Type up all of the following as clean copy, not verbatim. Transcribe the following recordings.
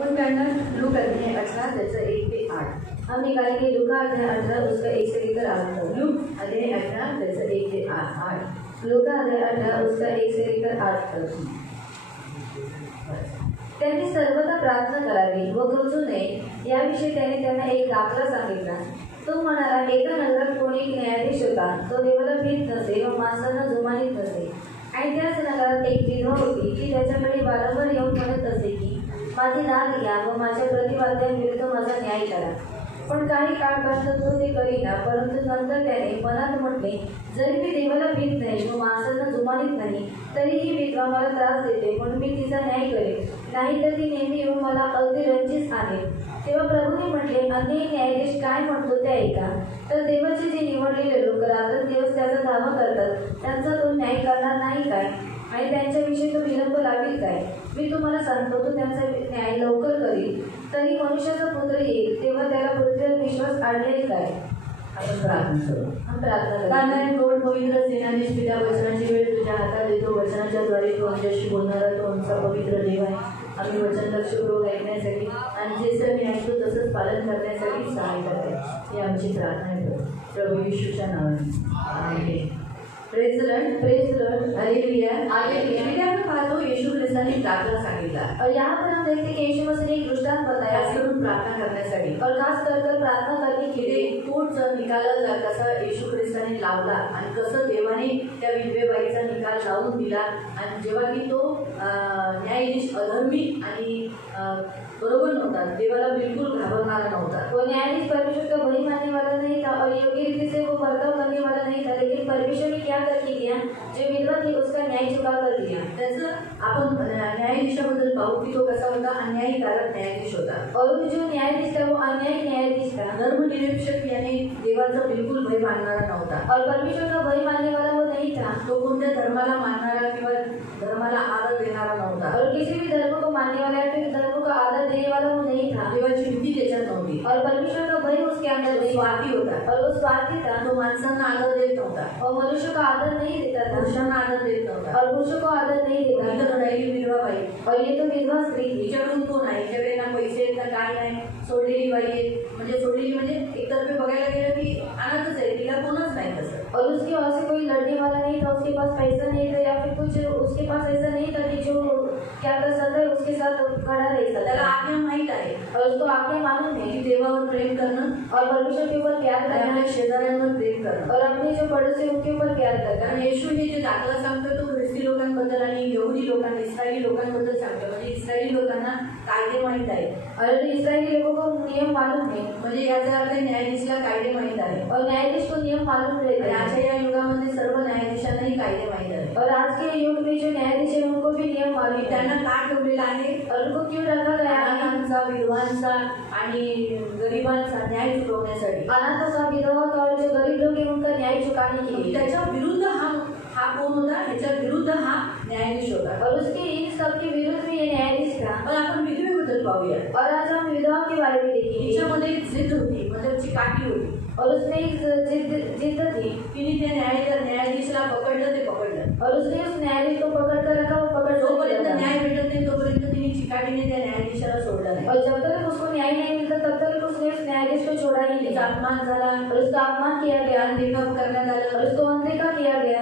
लूका अध्याय 18 त्याचं 1 से 8 हम निकालेंगे। लूका अध्याय 18 उसका 1 से लेकर 8 तक। लूका अध्याय 18 त्याचं 1 से 8। लूका अध्याय 18 उसका 1 से लेकर 8 तक। त्यांनी सर्वदा प्रार्थना करावी व गरजू नये याविषयी त्याने त्यांना एक दाखला सांगितला। तो म्हणाला, एका नगरात कोणी एक न्यायाधीश होता, तो देवाला भीत नसे व माणसांना जुमानीत नसे। आणि त्याच नगरात एक विधवा होती की त्याच्याकडे वारंवार येऊन म्हणत असे की माझी दाद घ्या व माझ्या प्रतिवाद्यांविरुद्ध माझा न्याय करा। पण काही काळापासून तो ते करीना, परंतु नंतर त्याने मनात म्हटले, जरी मी देवाला भीत नाही व माणसांना जुमानीत नाही, तरी ही विधवा मला त्रास देते, म्हणून मी तिचा न्याय करेन, नाहीतर ती नेहमी येऊन मला अगदी रंजीस आणेल। तेव्हा प्रभूने म्हटले, अन्यायी न्यायाधीश काय म्हणतो ते ऐका। तर देवाचे जे निवडलेले लोक रात्रंदिवस त्याचा धावा करतात, त्यांचा तो न्याय करणार नाही काय? आणि त्यांच्याविषयी तो विलंब लागेल काय? मी तुम्हाला सांगतो, तो त्यांचा न्याय लवकर करील। तरी मनुष्याचा पुत्र येईल तेव्हा त्याला पृथ्वीवर विश्वास आढळेल काय? आपण प्रार्थना करू। गोड पवित्र सेनाधीश पिता, वचनाची वेळ तुझ्या हातात देतो। वचनाच्या द्वारे तू आमच्याशी बोलणारा तो आमचा पवित्र देव आहे। आम्ही वचन लक्षपूर्वक ऐकण्यासाठी आणि जे सर्व मी ऐकतो तसंच पालन करण्यासाठी सहाय्य करते, ही आमची प्रार्थना आहे प्रभू येशूच्या नावाने, amen. Praise lord, hallelujah, hallelujah. इथे आपण पाहतो येशू ख्रिस्ताने प्रार्थना सांगितला और यहाँ पर हम देखते कि यीशु मसीह ने एक दृष्टांत बताया करून प्रार्थना करण्यासाठी और खास कर प्रार्थना करने के लिए तोच निकाला कसा येशू ख्रिस्ताने लावला आणि कसं देवाने त्या विधवेबाईचा निकाल लावून दिला। आणि जेव्हा की तो न्यायाधीश अधर्मी आणि बरोबर नव्हता, देवाला बिल्कुल घाबरणारा नव्हता। वो न्यायाधीश परमेश्वर का भय मानने वाला नहीं था और योग्य रीति से वो बर्ताव करने वाला नहीं था, लेकिन परमेश्वर ने क्या करके दिया, जो विधवा थी उसका न्याय चुका कर दिया। त्याचं आपण न्यायाधीशाबद्दल पाहू की तो कसा होता, अन्यायकारक न्यायाधीश होता। और जो न्यायाधीश था वो अन्यायी न्यायाधीश था। धर्मनिरपेक्ष यानी देवाचा बिल्कुल भय मानणारा नव्हता और परमेश्वर का भय मानने वाला वो नहीं था। तो कोणत्या धर्माला मानणारा किंवा धर्माला आदर देणारा नव्हता और किसी भी धर्म को मानने वाला या फिर धर्म को आदर देने वाला वो नहीं था। देवाची भीती त्याच्यात नव्हती और परमेश्वर का भय उसके अंदर स्वार्थी होता और वो स्वार्थी था। तो माणसांना आदर देत नव्हता और मनुष्य को आदर नहीं देता था, पुरुषांना आदर देत नव्हता और पुरुषों को आदर नहीं देता। इतर राहिली विधवा बाई और ये तो विधवा स्त्री थी। हिच्याकडून कोण आहे, हिच्याकडे ना पैसे आहेत ना काय नाही, सोडलेली बाई आहे। म्हणजे सोडलेली म्हणजे एकतर्फे बघायला गेलं की अनाथच आहे, तिला कोणच नाही तसं। और उसके और से कोई लड़ने वाला नहीं था, उसके पास पैसा नहीं था या फिर कुछ उसके पास ऐसा नहीं था कि जो क्या कर सकता है उसके साथ खड़ा रह सकता। त्याला आज्ञा माहित आहे और उसको आज्ञा मालूम है कि देवावर प्रेम करणं और परमेश्वर के ऊपर प्यार करना, शेजाऱ्यांवर प्रेम करणं और अपने जो पड़ोसी उनके ऊपर प्यार करना। कारण येशू हे जे दाखला सांगतो तो ख्रिस्ती लोकांबद्दल आणि यहुदी लोकांना, इस्रायली लोकांबद्दल सांगतो। म्हणजे इस्रायली लोकांना कायदे माहित आहे और इस्रायली लोगों को नियम मालूम है। म्हणजे याचा अर्थ न्यायाधीशला कायदे माहित आहे और न्यायाधीश को नियम मालूम रहते हैं। आजच्या या युगामध्ये सर्व न्यायाधीशांनाही कायदे माहित आहे और आज के युग में जो न्यायाधीश है उनको भी नियम मालूम, त्यांना का ठेवलेला आहे और उनको क्यों रखा गया, अनाथांचा, विधवांचा आणि गरिबांचा न्याय चुकवण्यासाठी। अनाथांचा, विधवा का और जो गरीब लोग हैं उनका न्याय चुकाने के लिए। त्याच्या विरुद्ध हा कोण होता, ह्याच्या विरुद्ध हा न्यायाधीश होता और उसके इन सबके विरुद्ध में ये न्यायाधीश था। और आपण विधवेबद्दल पाहूया और आज हम विधवा के बारे में देखेंगे। हिच्यामध्ये एक जिद्द होती, मतलब चिकाटी होती और उसमें एक जिद्द थी। तिने त्या न्यायाधीशला पकडलं, ते पकडलं और उसने उस न्यायाधीश को पकड़ कर रखा, वो पकड़ जोपर्यंत न्याय भेटत नाही तोपर्यंत तिने चिकाटीने त्या न्यायाधीशाला सोडलं नाही और जब तक उसको न्याय नहीं मिलता तब तक उसने उस न्यायाधीश को छोड़ा ही नहीं। अपमान झाला और उसका अपमान किया गया, अनदेखा करण्यात आलं और उसको अनदेखा किया गया,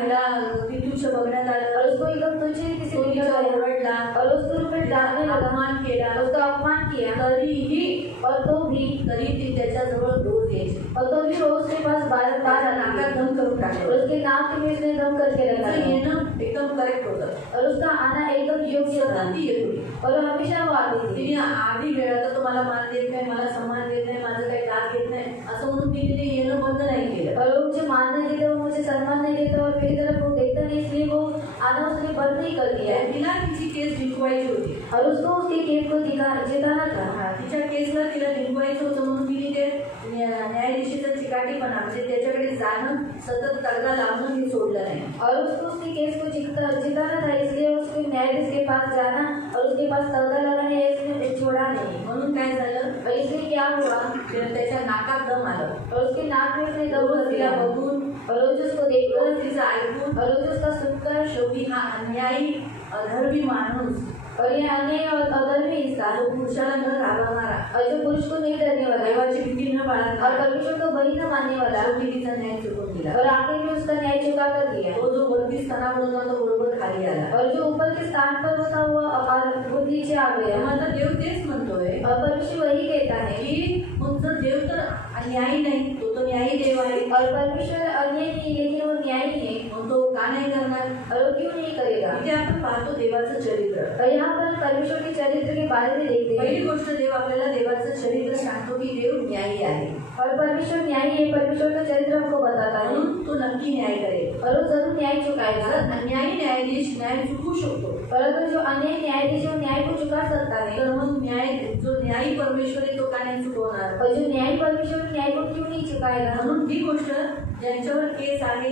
तुच्छ बघण्यात आलं और उसको एकदम तुच्छ किसी ओरडला और उसको रूपे डालने लगा, अपमान केला, उसका अपमान किया। तरीही और तो भी तरी ती त्याच्याजवळ रोज यायची और तो भी रोज के पास बार नाकात दम करून टाकला और उसके नाक में उसने दम करके रखा। येणं एकदम करेक्ट होतं और उसका आना एकदम योग्य होता। ती येत होती और हमेशा वो आती थी। तिने आधी वेळा तर तुम्हाला मान देत नाही, मला सम्मान देत नाही, माझं काही दाद घेत नाही असं म्हणून तिने ते येणं बंद नाही केलं। और मुझे मान नहीं देते, वो मुझे सम्मान नहीं देते और मेरी तरफ वो देखता नहीं, इसलिए वो आना उसने बंद नहीं कर दिया। तिला तिची केस जिंकवायची होती और उसको उसके केस को जिताना था। तिच्या केसला तिला जिंकवायचं होतं म्हणून तिने ते न्यायाधीशाचा चिकाटीपणा म्हणजे त्याच्याकडे जाणं, सतत तडगा लावणं हे सोडलं नाही और उसको उसके केस को जिताना था, इसलिए उसको न्यायाधीश के पास जाना और उसके पास तडगा लगाने इसने छोड़ा नहीं। म्हणून काय झालं, इसलिए क्या हुआ, त्याच्या नाकात दम आलं और उसके नाक में उसने दम दिला बघून और रोज उसको देखकर, तिचं ऐकून और रोज उसका सुनकर शेवटी हा अन्यायी अधर्मी माणूस और ये अन्याय और अधर्मी इंसान पुरुषाला न घाबरणारा और जो पुरुष को नहीं डरने वाला देवाची भीती न बाळगणारा और परमेश्वर को वही न मानने वाला तिचा न्याय चुकवून दिला और आखिर में उसका न्याय चुका कर दिया। तो जो वरती स्थानावर होता तो बरोबर खाली आला और जो ऊपर के स्थान पर होता वो नीचे आ गया। आता देव तेच म्हणतोय और परमेश्वर वही कहता है की मग जर देव तर न्यायी नाही तो न्यायी देव आहे और परमेश्वर अन्यायी नहीं लेकिन वो न्यायी है, मग तो का नाही करणार और वो क्यों नहीं करेगा। इथे आपण पाहतो देवाचं चरित्र और यहाँ पर परमेश्वर के चरित्र के बारे में देखते हैं। पहिली गोष्ट देव आपल्याला देवाचं चरित्र सांगतो की देव न्यायी आहे और परमेश्वर न्यायी है, परमेश्वर का चरित्र हमको बताता है म्हणून तो नक्की न्याय करेल और वो जरूर न्याय चुकाएगा। अन्यायी न्यायाधीश न्याय चुकू शकतो और अगर जो अन्यायी न्यायाधीश वो न्याय को चुका सकता है तर मग न्याय जो न्यायी परमेश्वर आहे तो का नाही चुकवणार और जो न्यायी परमेश्वर न्याय को क्यों नहीं चुकाएगा। म्हणून ही गोष्ट ज्यांच्यावर केस आहे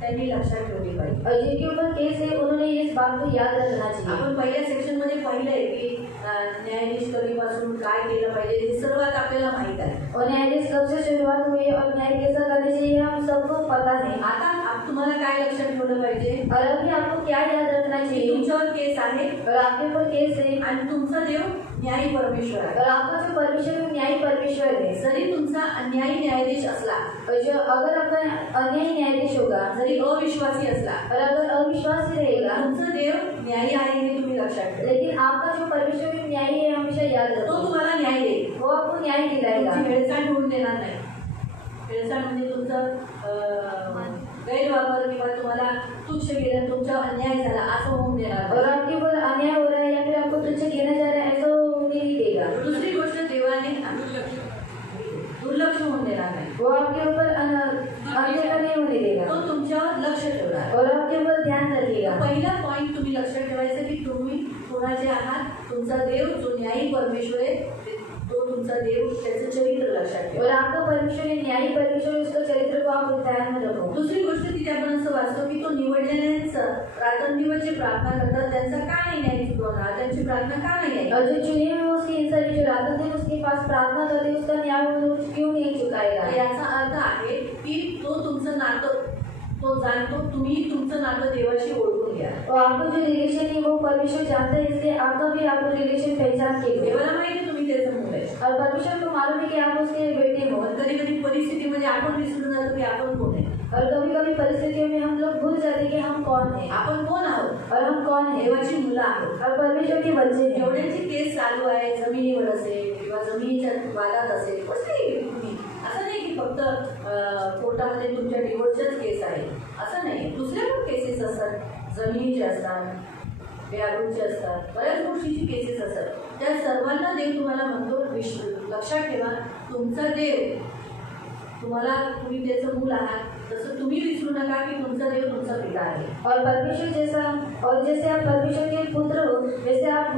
त्यांनी लक्षात ठेवली पाहिजे और जिनके ऊपर केस है उन्होंने इस बात को याद रखना चाहिए। आपण पहिल्या सेक्शन मध्ये पाहिलंय की न्यायाधीश कधीपासून काय केलं पाहिजे हे सर्वात आपल्याला माहित आहे और न्यायाधीश कब से शुरुआत हुई और न्याय कैसा करना चाहिए हम सबको पता है। आता तुम्हाला काय लक्षात ठेवलं पाहिजे और अभी आपको क्या याद रखना चाहिए, तुमच्यावर केस आहे और आपके ऊपर केस है आणि तुमचा देव न्यायी परमेश्वर आहे और आपका जो परमेश्वर है न्यायी परमेश्वर है। जरी तुमचा अन्यायी न्यायाधीश असला और जो अगर आपका अन्यायी न्यायाधीश होगा जरी अविश्वासी असला और अगर अविश्वासी रहेगा तुमचं देव न्यायी आहे हे तुम्ही लक्षात ठेवा लेकिन आपका जो परमेश्वर है न्यायी है हमेशा याद तो रखो, तुम्हाला न्याय देईल वो आपको न्याय दिलाएगा। तुमची हेळसांड होऊन देणार नाही। हेळसांड म्हणजे तुमचं गैरवापर किंवा तुम्हाला तुच्छ केलं तुमचा अन्याय झाला असं होऊन देणार और आपके ऊपर अन्याय हो रहा है या फिर आपको तुच्छ कहना जा रहा है ऐसा होने नहीं देगा। दुसरी गोष्ट देवाने दुर्लक्ष होऊन देणार नाही वो आपके ऊपर अनदेखा नहीं होने देगा तो तुमच्यावर लक्ष ठेवणार और आपके ऊपर ध्यान रखिएगा। पहिला पॉइंट तुम्ही लक्षात ठेवायचं की तुम्ही कोणाचे आहात तुमचा देव जो न्यायी परमेश्वर आहे तो तुमचा देव त्याचं चरित्र लक्षात ठेवा और आपका परमेश्वर है न्यायी परमेश्वर, उसका चरित्र को आप ध्यान में रखो। दुसरी गोष्ट तिथे आपण असं वाचतो की तो निवडलेल्यांचं रात्रंदिवस जे प्रार्थना करतात त्यांचा का नाही न्याय चुकवणार, त्यांची प्रार्थना का नाही आहे और जो चुने हुए उसके इंसान जो रात दिन उसके पास प्रार्थना करते उसका न्याय वो क्यों नहीं चुकाएगा। याचा अर्थ आहे की तो तुमचं नातं तो जाणतो, तुम्ही तुमचं नातं देवाशी ओळखून घ्या और आपका जो रिलेशन है वो परमेश्वर जानता है, इसलिए आपका भी आपको रिलेशन पहचान के देवाला माहिती तुम्ही त्याचं मूल आहे और परमेश्वर को मालूम है कि आप उसके बेटे हो। कधी कधी परिस्थितीमध्ये आपण विसरून जातो की आपण कोण आहे और कभी कभी परिस्थितियों में हम लोग भूल जाते हैं कि हम कौन है, आपण कोण आहोत और हम कौन है। देवाची मुलं आहोत और परमेश्वर के बच्चे हैं। जेवढ्यांची केस चालू आहे जमिनीवर असेल किंवा जमिनीच्या वादात असेल कसली तुम्ही असं नाही की फक्त कोर्टामध्ये तुमच्या डिवोर्सच्याच केस आहे असं नाही, दुसऱ्या पण केसेस असतात जमिनीचे असतात व्यागूचे असतात बऱ्याच गोष्टीची केसेस असतात त्या सर्वांना देव तुम्हाला म्हणतो लक्षात ठेवा तुमचा देव तुम्हाला तुम्ही त्याचं मूल आहात तसं तुम्ही विसरू नका की तुमचा देव तुमचा पिता आहे और परमेश्वर जैसा और जैसे आप परमेश्वर के पुत्र हो वैसे आप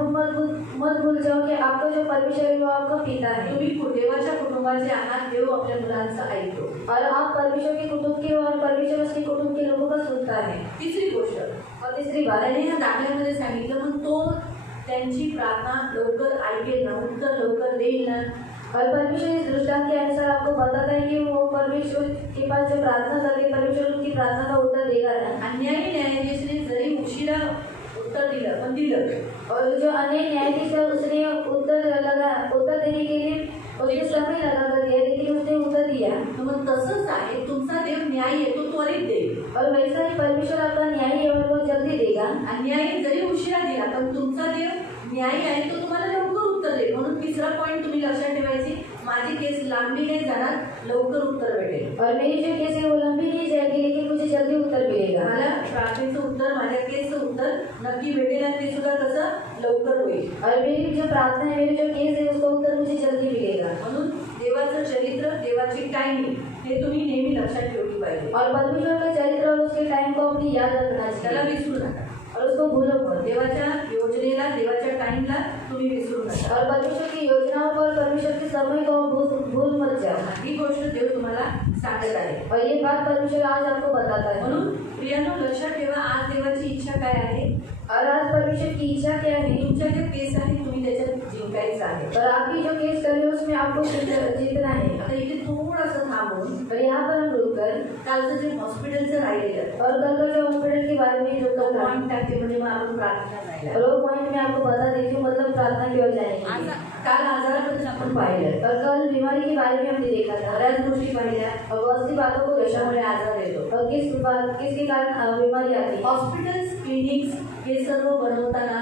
मत भूल जाओ कि आपका जो परमेश्वर है वो आपका पिता है। तुम्ही देवाच्या कुटुंबाचे आहात, देव आपल्या मुलांचं ऐकतो और आप परमेश्वर के कुटुंब के और परमेश्वर उसके कुटुंब के लोगों का सुनता है। तिसरी गोष्ट और तीसरी बात त्याने या दाखल्यामध्ये सांगितलं पण तो त्यांची प्रार्थना लवकर ऐकेल ना, उत्तर लवकर देईल ना। और परमेश्वर इस दृष्टांत के अनुसार आपको बताता है कि वो परमेश्वर के पास जो प्रार्थना करके परमेश्वर उनकी प्रार्थना का उत्तर देगा ना। अन्यायी न्यायाधीशने जरी उशिरा उत्तर दिलं पण दिलं और जो अन्य न्यायाधीश है उसने उत्तर देने के लिए उसने समय लगा कर दिया लेकिन उसने उत्तर दिया। मग तसंच आहे तुमचा देव न्यायी आहे तो त्वरित देईल और वैसा ही परमेश्वर आपका न्यायी है और वो जल्दी देगा। अन्यायी जरी उशिरा दिला पण तुमचा देव न्यायी आहे तो तुम्हाला लवकर उत्तर देईल। म्हणून तिसरा पॉइंट तुम्ही लक्षात ठेवायची माझी केस लांबी नाही जाणार लवकर उत्तर भेटेल और मेरी जो केस है वो लंबी नहीं जाएगी लेकिन मुझे जल्दी उत्तर मिलेगा। मला प्रार्थनेचं उत्तर माझ्या केसचं उत्तर नक्की भेटेल आणि ते सुद्धा कसं लवकर होईल। और मेरी जो प्रार्थना है मेरी जो केस है उसका उत्तर मुझे जल्दी मिलेगा। म्हणून देवाचं चरित्र देवाची टायमिंग हे तुम्ही नेहमी लक्षात ठेवली पाहिजे और परमेश्वर का चरित्र और उसके टाइम को अपनी याद रखना त्याला चाहिए विसरू नका और उसको भूलो मत। देवाच्या योजनेला देवाच्या टाइमला तुम्ही विसरू नका और परमेश्वर की योजनाओं पर परमेश्वर के समय को भूल मत जाओ। ही गोष्ट देव तुम्हाला सांगत आहे और ये बात परमेश्वर आज आपको बताता है। म्हणून प्रियांनो लक्षात ठेवा आज देवाची इच्छा काय आहे और आज परमेश्वर की इच्छा क्या है। तुमच्या जे केस आहे तुम्ही त्याच्यात जिंकायचं आहे. और आपकी जो केस कर रही है उसमें आपको जीतना है. आता इथे थोडंसं थांबून और यहाँ पर हम रुककर कालचं जे हॉस्पिटलचं राहिलेलं और कल का जो हॉस्पिटल के बारे में जो तो कल पॉइंट टाकते म्हणजे मग आपण प्रार्थना जायला. और वो पॉइंट मैं आपको बता देती हूँ, मतलब प्रार्थना की ओर जाएंगे. काल आजाराबद्दल आपण पाहिलं और कल बीमारी के बारे में हमने देखा था बऱ्याच गोष्टी पाहिल्या और बहुत सी बातों को देखा कशामुळे आजार येतो. और किसके कारण बीमारी आती है. हॉस्पिटल्स क्लिनिक्स हे सर्व बनवताना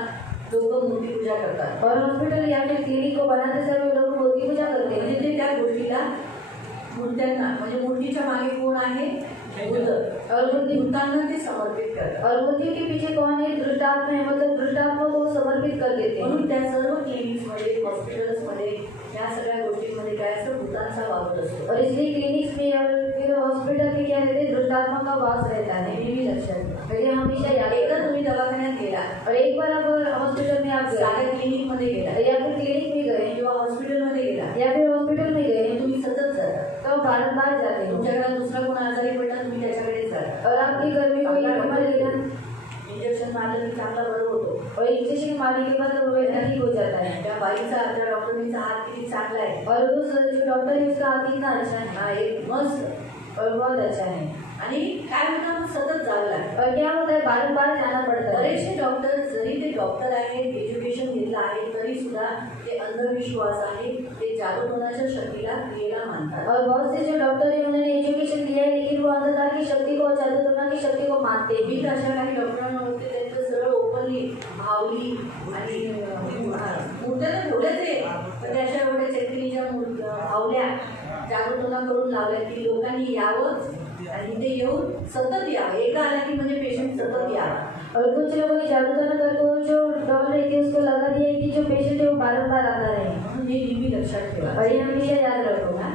लोक मूर्तीपूजा करतात. और हॉस्पिटल या फिर क्लिनिक को बनाते समय लोग मूर्ति पूजा करते म्हणजे हैं. ते त्या गोष्टीला मूर्त्यांना म्हणजे मूर्तीच्या मागे कोण आहे बुद्ध और मूर्ति भूतांना ते समर्पित करतात. और मूर्ति के पीछे कौन है. दुष्टात्मा है, मतलब दुष्टात्मा को समर्पित कर देते हैं. म्हणून त्या सर्व क्लिनिक्स मध्ये हॉस्पिटल्स मध्ये या सगळ्या गोष्टींमध्ये काय असतं भूतांचा वावर असतो. और इसलिए क्लिनिक्स में और फिर हॉस्पिटल में क्या रहते हैं, दुष्टात्मा का वास रहता है. नेहमी लक्षात ठेवा. तो ये हमेशा याद एकदा रखना. तुम्ही दवाखान्यात गेला और एक बार आप हॉस्पिटल में आप गए साध्या क्लिनिक मध्ये गेला या फिर क्लिनिक में गए किंवा हॉस्पिटल मध्ये गेला या फिर हॉस्पिटल में गए तुम्ही सतत जाता. तो बार जाते हो. तुमच्या घरात दुसरा कोण आजारी पडला तुम्ही त्याच्याकडेच जाता. और आपके घर में कोई बीमारी लेना इंजेक्शन मारलं की चांगला बरं होतो. और इंजेक्शन मारने के बाद वो ठीक हो जाता है. त्या बाईचा त्या डॉक्टरचा हात किती चांगला आहे. और उस जो डॉक्टर है उसका हाथ कितना अच्छा है. हा एक मस्त और बहुत अच्छा है. आणि काय होतं मग सतत जावं लागतं. और क्या होता है, बार जाना पड़ता है. बरेचसे डॉक्टर जरी ते डॉक्टर आहेत एज्युकेशन घेतलं आहे तरी सुद्धा ते अंधविश्वास आहे ते जादूटोणाच्या शक्तीला क्रियेला मानतात. और बहुत से जो डॉक्टर है उन्होंने एजुकेशन लिया है लेकिन वो अंधकार की शक्ति को, जादूटोना की शक्ति को मानते हैं. मी तर अशा काही डॉक्टरांना होते त्यांचं सरळ ओपनली भावली आणि मूर्त्या तर ठेवल्याच आहे पण त्या अशा एवढ्या चैतन्याच्या भावल्या जादूटोना करून लावल्या की लोकांनी यावं आणि इथे येऊन सतत यावं. एका आला की म्हणजे पेशंट सतत यावा. और कुछ लोगों ने जादूटोना करके जो डॉक्टर है उसको लगा दिया है कि जो पेशेंट है वो बार आता रहे. म्हणून हे नेहमी लक्षात ठेवा. और ये हमेशा याद रखो ना.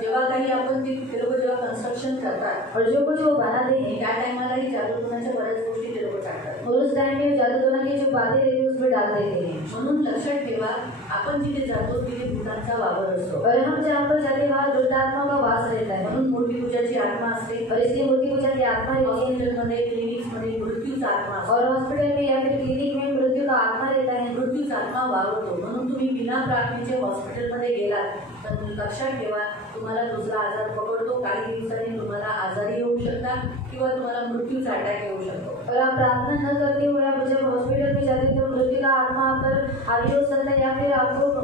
जेव्हा काही आपण ते लोक जेव्हा कन्स्ट्रक्शन करतात और जो कुछ वो बनाते हैं त्या टायमालाही जादूटोणाच्या बऱ्याच गोष्टी ते लोक टाकतात. और उस टाइम में जादूटोना की जो बातें रहती है उसमें डाल देते हैं. म्हणून लक्षात ठेवा आपण जिथे जातो तिथे भूतांचा वावर असतो. और हम जहाँ पर जाते हैं वहाँ दुष्टात्मा का वास रहता है. म्हणून मूर्तीपूजाची आत्मा असते. और इसलिए मूर्ति पूजा की आत्मा रहती है. हॉस्पिटलमध्ये क्लिनिक्समध्ये मृत्यूचा आत्मा असतो. और हॉस्पिटल में या फिर क्लिनिक में मृत्यू का आत्मा रहता है. मृत्यूचा आत्मा वावरतो. म्हणून तुम्ही बिना प्रार्थनेचे हॉस्पिटलमध्ये गेलात तर लक्षात ठेवा तुम्हाला दुसरा आजार पकडतो. काही दिवसांनी तुम्हाला आजारी येऊ शकतात किंवा तुम्हाला मृत्यूचा अटॅक येऊ शकतो. और आप प्रार्थना न करते हुए आप जब हॉस्पिटल में जाते हैं तो मृत्यू का आत्मा आप पर हावी हो सकता है या फिर आपको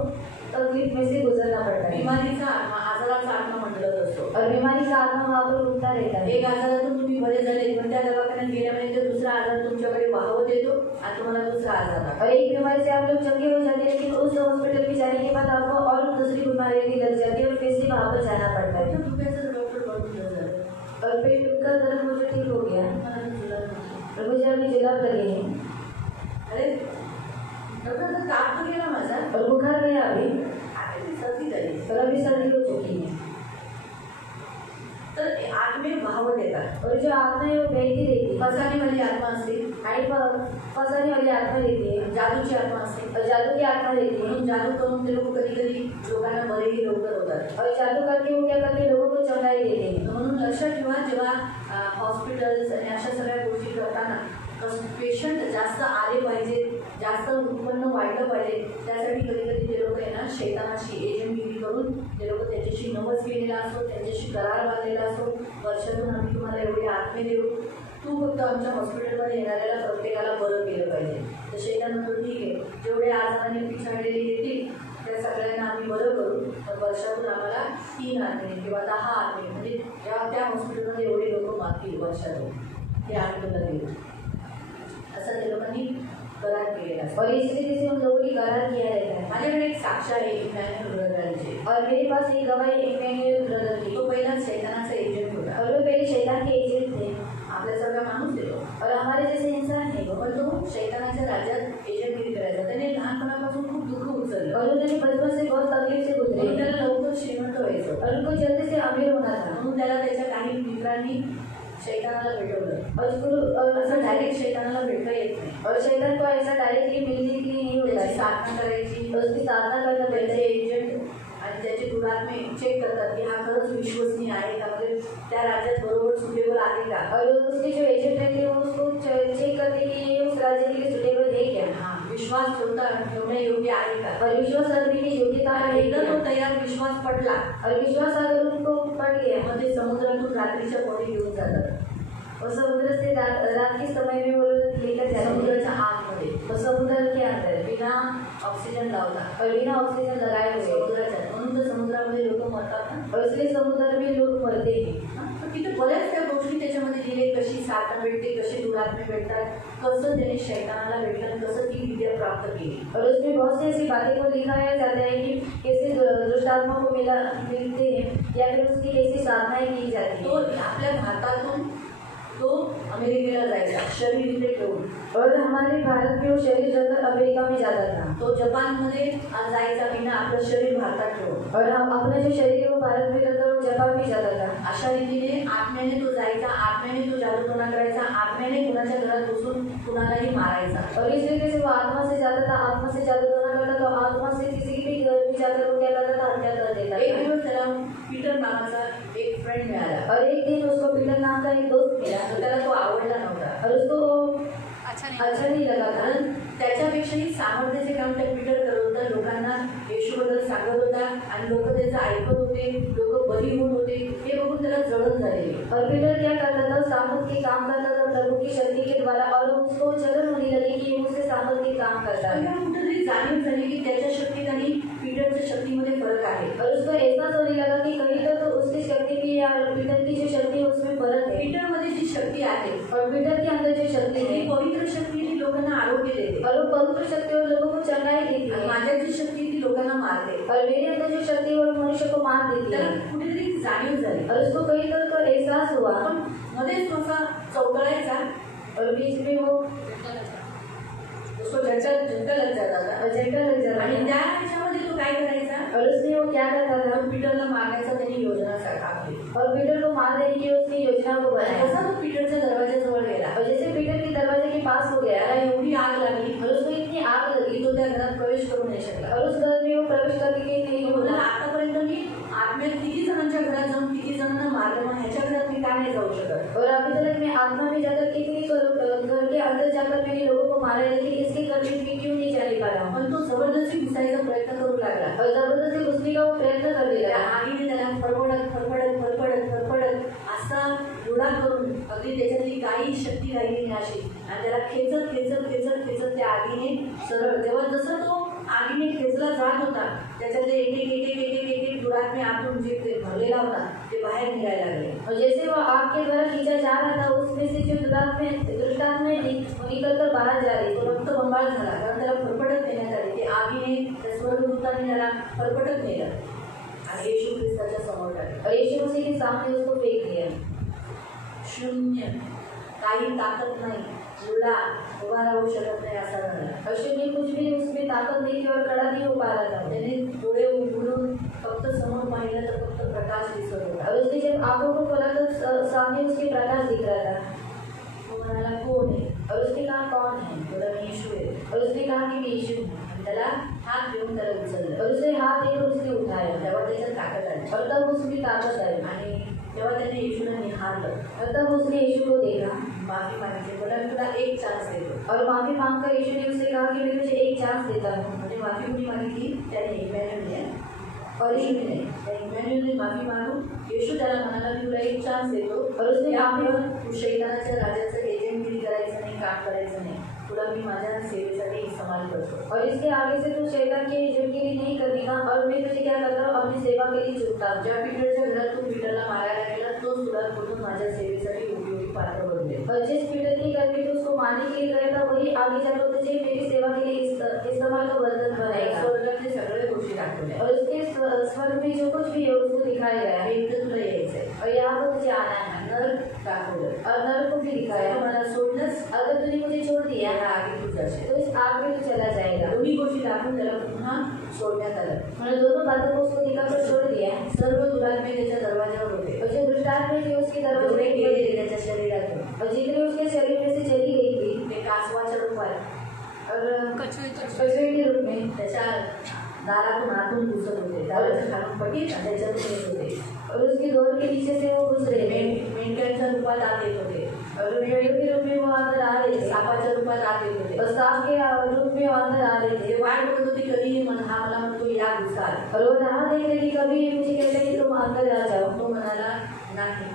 तकलीफ में से गुजरना पड़ता है. बिमारीचा आत्मा आजाराचा आत्मा म्हटलं असतो. और बीमारी का आत्मा वहाँ पर उठता रहता है. एक आजारातून तुम्ही बरे झाले पण त्या दवाखान्यात गेल्यानंतर दुसरा आजार तुमच्याकडे वाहवत येतो आणि तुम्हाला दुसरा आजार लागतो. और एक बीमारी से आप लोग चंगे हो जाते हैं लेकिन उस हॉस्पिटल में जाने के बाद आपको और दूसरी बीमारी भी लग जाती है और फिर से वहाँ पर जाना पड़ता है. डॉक्टर बनून झालं और पेट का दर्द मुझे ठीक हो गया. मला जुलाब होतो. और मुझे अभी जुलाब लगे हैं. अरे डॉक्टर ताप तो गेला माझा और बुखार गया अभी. आता ती सर्दी झाली. और अभी सर्दी हो चुकी है. तर आत्मे वाहवत येतात. और जो आत्मा है वो बहती रहती है. फसाने वाली आत्मा असते आणि फसाने वाली आत्मा रहती है. जादूची आत्मा असते. और जादू की आत्मा रहती है. म्हणून जादू करून ते लोक कधी कधी लोकांना बरेही लवकर होतात. और जादू करके वो क्या करते हैं, लोगों को चंगाई देते हैं. म्हणून लक्षात ठेवा जेव्हा हॉस्पिटल्स आणि अशा सगळ्या गोष्टी करताना पेशंट जास्त आले पाहिजे जास्त उत्पन्न वाढलं पाहिजे त्यासाठी कधी कधी ते लोक आहे ना शैतानाशी एजंटगिरी करून ते लोक त्याच्याशी नवस केलेला असतो त्यांच्याशी करार बांधलेला असतो. वर्षातून आम्ही तुम्हाला एवढे आत्मे देऊ तू फक्त आमच्या हॉस्पिटलमध्ये येणाऱ्याला प्रत्येकाला बरं केलं पाहिजे. तर शैतान म्हणतो ठीक आहे जेवढे आजाराने पिछाडलेले येतील त्या सगळ्यांना आम्ही बरं करू तर वर्षातून आम्हाला 3 आत्मे किंवा 10 आत्मे म्हणजे त्या हॉस्पिटलमध्ये एवढे लोक मागतील वर्षातून ते आम्ही तुला देऊ असं ते लोकांनी करार केलेला. और इस रीति से उन लोगों की करार किया रहता है. माझ्याकडे एक साक्ष आहे इमॅन्युअल ब्रदरांचे. और मेरे पास एक गवाही इमॅन्युअल ब्रदर की. तो पहिला शैतानाचा एजंट होता. और वो पहले शैतान के एजेंट थे. आपल्यासारखा माणूस देतो और हमारे जैसे इंसान है वो. पण तो शैतानाच्या राज्यात एजंटगिरी करायचा. त्याने लहानपणापासून खूप दुःख उचललं और उन्होंने बचपन से बहुत तकलीफ से गुजरे. म्हणून त्याला लवकर श्रीमंत व्हायचं और उनको जल्दी से अमीर होना था. म्हणून त्याला त्याच्या काही मित्रांनी शैतानाला भेटवलं. और असं डायरेक्ट शैतानाला भेटता येत नाही. और शैतान को ऐसा डायरेक्टली मिलने के लिए नहीं होता त्याची है. साधना करायची. उसकी साधना करना पड़ता त्याचे है. एजंट आणि त्याचे दुरात्मे चेक करतात की हा खरंच विश्वसनीय आहे का म्हणजे त्या राज्यात बरोबर सुटेबल आहे का. और उसके जो एजेंट रहते हैं वो उसको चेक करते कि ये उस राज्य के लिए सुटेबल है क्या। हाँ, विश्वास ठेवण्या योग्य आहे का, और विश्वास करण्याची योग्यता आहे एकदा का? तो तयार विश्वास पडला और विश्वास अगर उनको पड़ गया मग ते समुद्रातून रात्रीच्या पोटी घेऊन जातात, और समुद्र से रात के समय में वो लोग लेकर जाते हैं समुद्राच्या आतमध्ये और समुद्र के अंदर बिना ऑक्सिजन लावता और बिना ऑक्सीजन लगाए हुए। समुद्राच्या, म्हणून तर समुद्रामध्ये लोक मरतात ना। और इसलिए समुद्र में लोग मरते हैं। तर तिथे बऱ्याच त्या गोष्टी त्याच्यामध्ये दिले, कशी साधना भेटते, कसे दुरात्मे भेटतात, कसं त्याने शैतानाला भेटलं आणि कसं ती विद्या प्राप्त केली। और उसमें बहुत सी ऐसी बातें को दिखाया जाता है कि कैसे दुष्ट आत्मा को मिलते हैं या फिर उसकी कैसी साधनाएं की जाती तो है। आपल्या भारतातून तो अमेरिकेला जायचा शरीर इथे ठेवून, और हमारे भारत में वो शरीर रखकर अमेरिका में जाता था, तो जपानमध्ये जायचा बिना आपलं शरीर भारतात ठेवून, और हम अपना जो शरीर है वो भारत में रखकर वो जापान में जाता था। अशा रीतीने आत्म्याने तो जायचा, आत्म्याने तो जादूटोणा करायचा, आत्म्याने कुणाच्या घरात घुसून कुणालाही मारायचा। और इस तरीके से वो आत्मा से जाता था, आत्मा से जादूटोना करता था, आत्मा से किसी भी घर में जाकर वो क्या करता था, हत्या कर देता एक था। दिवस त्याला पीटर नावाचा एक फ्रेंड मिळाला और एक दिन उसको पीटर नाम का एक दोस्त मिला, तर त्याला तो आवडला नव्हता, और उसको अच्छा नहीं लगा था। कारण त्याच्यापेक्षाही सामर्थ्याचे काम त्या पीटर करत होता, लोकांना येशूबद्दल सांगत होता आणि लोक त्याचं ऐकत होते, लोक बली होत होते, हे बघून त्याला जळण झालेली। और पीटर क्या करता था, सामर्थ के काम करता था प्रभु की शक्ति के द्वारा, और उसको जलन होने लगी कि मुझसे सामर्थ के काम करता है। कुठेतरी जाणीव झाली की त्याच्या शक्तीत आणि पीटरच्या शक्तीमध्ये फरक आहे। और उसको एहसास होने लगा कि कहीं तो उसकी शक्ति की या पीटर की जो शक्ति है उसमें फर्क है। पीटर मध्ये जी शक्ती आहे और पीटर के अंदर जो शक्ति है ती पवित्र शक्ती ती लोकांना आरोग्य देते, और वो पवित्र शक्ति और लोगों को चंगाई देती आणि है। माझ्या जी शक्ती ती लोकांना मारते। और मेरे अंदर जो शक्ति है वो मनुष्य को मार देती त्याला है। कुठेतरी जाणीव झाली, और उसको कहीं तो एहसास हुआ, पण मध्येच तो असा चौकळायचा और बीच में वो उसको झटका लग जाता था झटका लग जाता आणि था। त्या ह्याच्यामध्ये तो काय करायचा, और उसमें वो क्या करता था, तर पीटरला मारण्याचा त्यांनी योजना आखली। और पीटर को मार देने की उसकी योजना को बनाया। कसा तो पीटरच्या दरवाजाजवळ गेला, और जैसे पीटर के दरवाजे के पास हो गया त्याला एवढी आग लागली और उसको इतनी आग लगी की तो त्या घरात प्रवेश करू नाही शकला। और उस घर में वो प्रवेश करके नहीं तो बोला, म्हणला आतापर्यंत मी आत्म्यात किती जणांच्या घरात जाऊन किती जणांना मारलं, मग ह्याच्या घरात मी का नाही जाऊ शकत। और अभी तक मैं आत्मा में जाकर कितनी घर के अंदर जाकर मैंने लोगों को मारा है, लेकिन इसके घर में मैं क्यों नहीं जाने पा रहा हूँ। पण तो जबरदस्ती घुसायचा प्रयत्न करू लागला, और जबरदस्ती घुसने का वो प्रयत्न करने त्या लगा। आगीने त्याला फडफडत असा रुडा करून अगदी त्याच्यातली काही शक्ती राहिली नाही अशी, आणि त्याला खेचत त्या आगीने सरळ, तेव्हा जसं तो आगीने खेचला जात होता त्याच्यातले एक दुरात्मे आतून जे ते भरलेला होता ते बाहेर निघायला लागले। और जैसे वो आग के द्वारा खींचा जा रहा था, उसमें से जो दुष्टात्मा थी वो निकल कर बाहर जा रही तो थी। रक्त बंबाळ झाला, कारण त्याला फरफटत नेण्यात आली, ते आगीने त्या स्वर्गदूताने त्याला फरफटत नेलं आणि येशू ख्रिस्ताच्या समोर टाकलं। और यीशु मसीह के सामने उसको फेंक दिया। शून्य, काही ताकद नाही, मुला उभा राहू शकत नाही असा झाला। और शून्य, कुछ भी उसमें ताकत नहीं थी और खड़ा नहीं हो पा रहा था। त्याने डोळे उघडून फक्त समोर पाहिलं तर फक्त प्रकाश दिसत होता। और उसने जब आंखों को खोला तो सामने उसके प्रकाश दिख रहा था। तो म्हणाला कोण आहे, और उसने कहा कौन है, बोला मी येशू आहे। और उसने कहा कि मैं यीशु हूँ। आणि त्याला हात घेऊन त्याला उचललं, और उसने हाथ देकर उसने उठाया, तेव्हा त्याच्यात ताकद आली और तब उसमें ताकत आई। आणि तेव्हा त्याने येशूला निहारलं, और तब उसने यीशु को देखा माफी मागितली, बोला मी तुला एक चान्स देतो। और माफी मांगकर यीशु ने उससे कहा कि मैं तुझे एक चांस देता हूँ। म्हणजे माफी कुणी मागितली, त्याने इमॅन्युअलने, और येशूने नाही, त्या इमॅन्युअलने माफी मागून येशू त्याला म्हणाला मी तुला एक चान्स देतो, और उसने त्यामुळं तू शैतानाच्या राजाचं एजंटगिरी करायचं नाही, काम करायचं नाही, तुला मी माझ्या सेवेसाठी इस्तेमाल करतो। और इसके आगे से तू शैतान की एजंटगिरी नहीं करने का, और मैं तुझे क्या करता हूँ, अपनी सेवा के लिए चुनता हूँ। ज्या पीटरच्या घरात तू पीटरला मारायला गेला तोच तुला बोलून माझ्या सेवेसाठी उपयोगी पात्र बनले। और जिस पीटर की घर में तू उसको मारने के लिए गया था, वही आगे जाकर तुझे मेरी सेवा के लिए इस्तेमाल का बर्तन बनाएगा। स्वर्गातले सगळे गोष्टी दाखवल्या, और उसके स्वर्ग में जो कुछ भी है उसको दिखाया गया है। इथं तुला यायचंय, और यहाँ पर तुझे आना है, नरक दाखवलं, और नरक को भी दिखाया। जर मला सोडलंस अगर तूने मुझे छोड़ दिया या आगे तू जाशील। तो इस आग में तू चला जाएगा। दोन्ही गोष्टी दाखवून त्याला पुन्हा सोडण्यात आलं। मैंने दोनों बातों को उसको दिखाकर छोड़ दिया। सर्व दुरात्मे त्याच्या दरवाजावर होते, और जो दुष्टात्मा थी उसके दरवाजे जेवढे में गेले गेले, त्याच्या शरीरातून और जितने उसके शरीर में से चली गई थी, ते कासवाच्या रूपात और कचरे के रूप में त्याच्या दारातून आतून घुसत होते, दाराच्या खालून पटीत आणि त्याच्यातून येत होते. और उसकी डोर के नीचे से वो घुस रहे थे। मेंढ्यांच्या रूपात आत येत होते, और भेड़ियों के रूप में वो अंदर आ रहे थे, सापाच्या रूपात आत येत होते. और सांप के रूप में वो अंदर आ रहे थे। ते वाट बघत होती कधी हा मला म्हणतो या घुसाल. और वो राह देख रहे कि कभी ये मुझे कहते हैं कि तुम अंदर आ जाओ। तो म्हणाला नाही,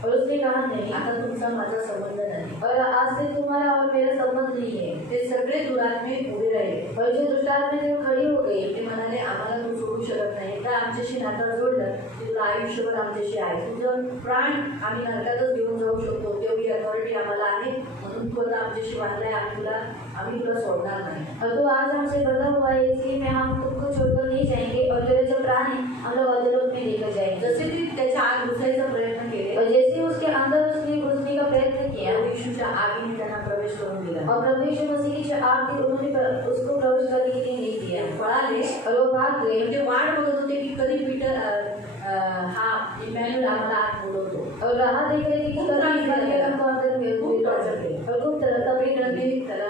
और उसने कहा नहीं, आता तुमचा माझा संबंध नाही. और आज से तुम्हारा और मेरा संबंध नहीं है। ते सगळे दुरात्मे उभे राहिले. और जो दुष्टात्मा थे वो खड़ी हो गई। ते म्हणाले आम्हाला तू सोडू शकत नाही, एकदा आमच्याशी नातं जोडलं की तुला आयुष्यभर आमच्याशी आहे, तुझं प्राण आम्ही नरकातच घेऊन जाऊ शकतो, तेवढी अथॉरिटी आम्हाला आहे, म्हणून तू आता आमच्याशी बांधलाय, आम्ही तुला सोडणार नाही. और तो आज हमसे बंधा हुआ है, इसलिए मैं हम तुमको छोड़कर नहीं जाएंगे, और तेरे जो प्राण है हम लोग अधोलोक में लेकर जाएंगे। जसे ती त्याच्या आत घुसायचा प्रयत्न केले, और जैसे उसके अंदर उसने घुसने का प्रयत्न किया, येशूच्या आगीने त्यांना प्रवेश करून दिला. और प्रभु यीशु मसीह की जो आग थी उन्होंने उसको प्रवेश करने के लिए नहीं दिया। पळाले और वो भाग गए। म्हणजे वाट बघत होते की कधी पीटर हा इमॅन्युअल आम्हाला आत बोलवतो. और राह देख रहे थे कि कभी इमानुएल हमको अंदर में खूप टॉर्चर केले, और खूब तकलीफ त्याला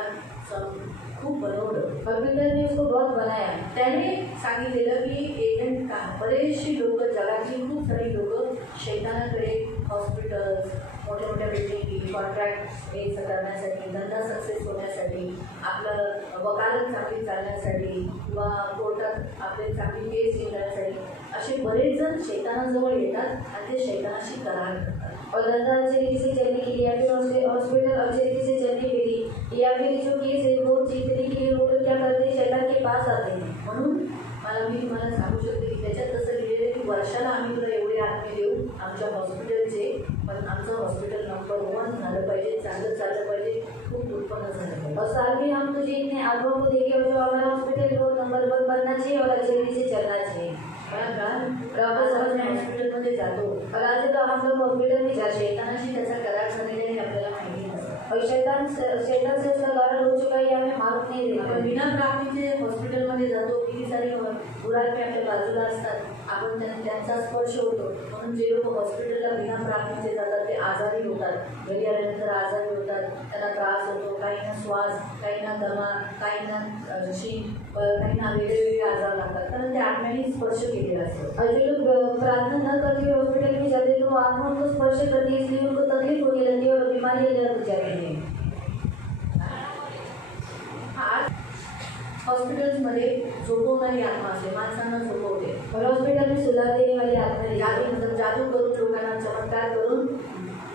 खूप बनवलं. और पीटर ने उसको बहुत बनाया। त्याने सांगितलेलं की एजंट का बरेचशी लोक, जगातली खूप सारी लोक शैतानाकडे हॉस्पिटल्स, मोठ्या मोठ्या बिल्डिंग, कॉन्ट्रॅक्ट एक करण्यासाठी, धंदा सक्सेस होण्यासाठी, आपलं वकालत चांगली चालण्यासाठी किंवा कोर्टात आपले चांगली केस जिंकण्यासाठी असे बरेच जण शैतानाजवळ येतात आणि ते शैतानाशी करार करतात. और धंधा अच्छे रीति से चलने के लिए या फिर हॉस्पिटल अच्छे रीति से चलने के लिए या फिर जो केस है वो जीतने के लिए लोग क्या करते हैं, शैतान के पास आते हैं। म्हणून मी तुम्हाला सांगू शकते की त्याच्यात तसं लिहिलेलं आहे की वर्षाला आम्ही तुला एवढे आत्मे देऊ आमच्या हॉस्पिटलचे, पण आमचं हॉस्पिटल नंबर 1 झालं पाहिजे, चांगलं चाललं पाहिजे, खूप उत्पन्न झालं पाहिजे. और साल में हम तुझे इतने आत्मा को देंगे और जो हमारा हॉस्पिटल वो नंबर 1 बनना चाहिए और अच्छे रीति से चलना चाहिए। हॉस्पिटलमध्ये जातो और आज तो हम लोग हॉस्पिटल में जाते हैं, शैतानाशी त्याचा करार झालेला आहे आपल्याला माहिती नसतं. और शैतान से उसका कारण हो चुका है, हमें मालूम नहीं आपण रहता। बिना प्रार्थनेचे हॉस्पिटलमध्ये जातो, किती सारी दुरात्मे आपल्या बाजूला असतात, आपण त्यांचा स्पर्श होतो. म्हणून जे लोक हॉस्पिटलला बिना प्रार्थनेचे जातात ते आजारी होतात, घरी आल्यानंतर आजारी होतात, त्यांना त्रास होतो, काहींना श्वास, काहींना दमा, काहींना शीत, काहींना वेगवेगळे आजार लागतात, कारण ते आत्म्याने स्पर्श केलेला असतो. और जो लोग प्रार्थना न करते हुए हॉस्पिटल में जाते तो आत्मा उनको स्पर्श करती है, इसलिए उनको तकलीफ होने लगती है और बीमारियां लग जाती हैं। हॉस्पिटल्समध्ये झोपवणारी आत्मा असते, माणसांना झोपवते. और हॉस्पिटल में सुला देने वाली आत्मा जादू करून लोकांना चमत्कार करून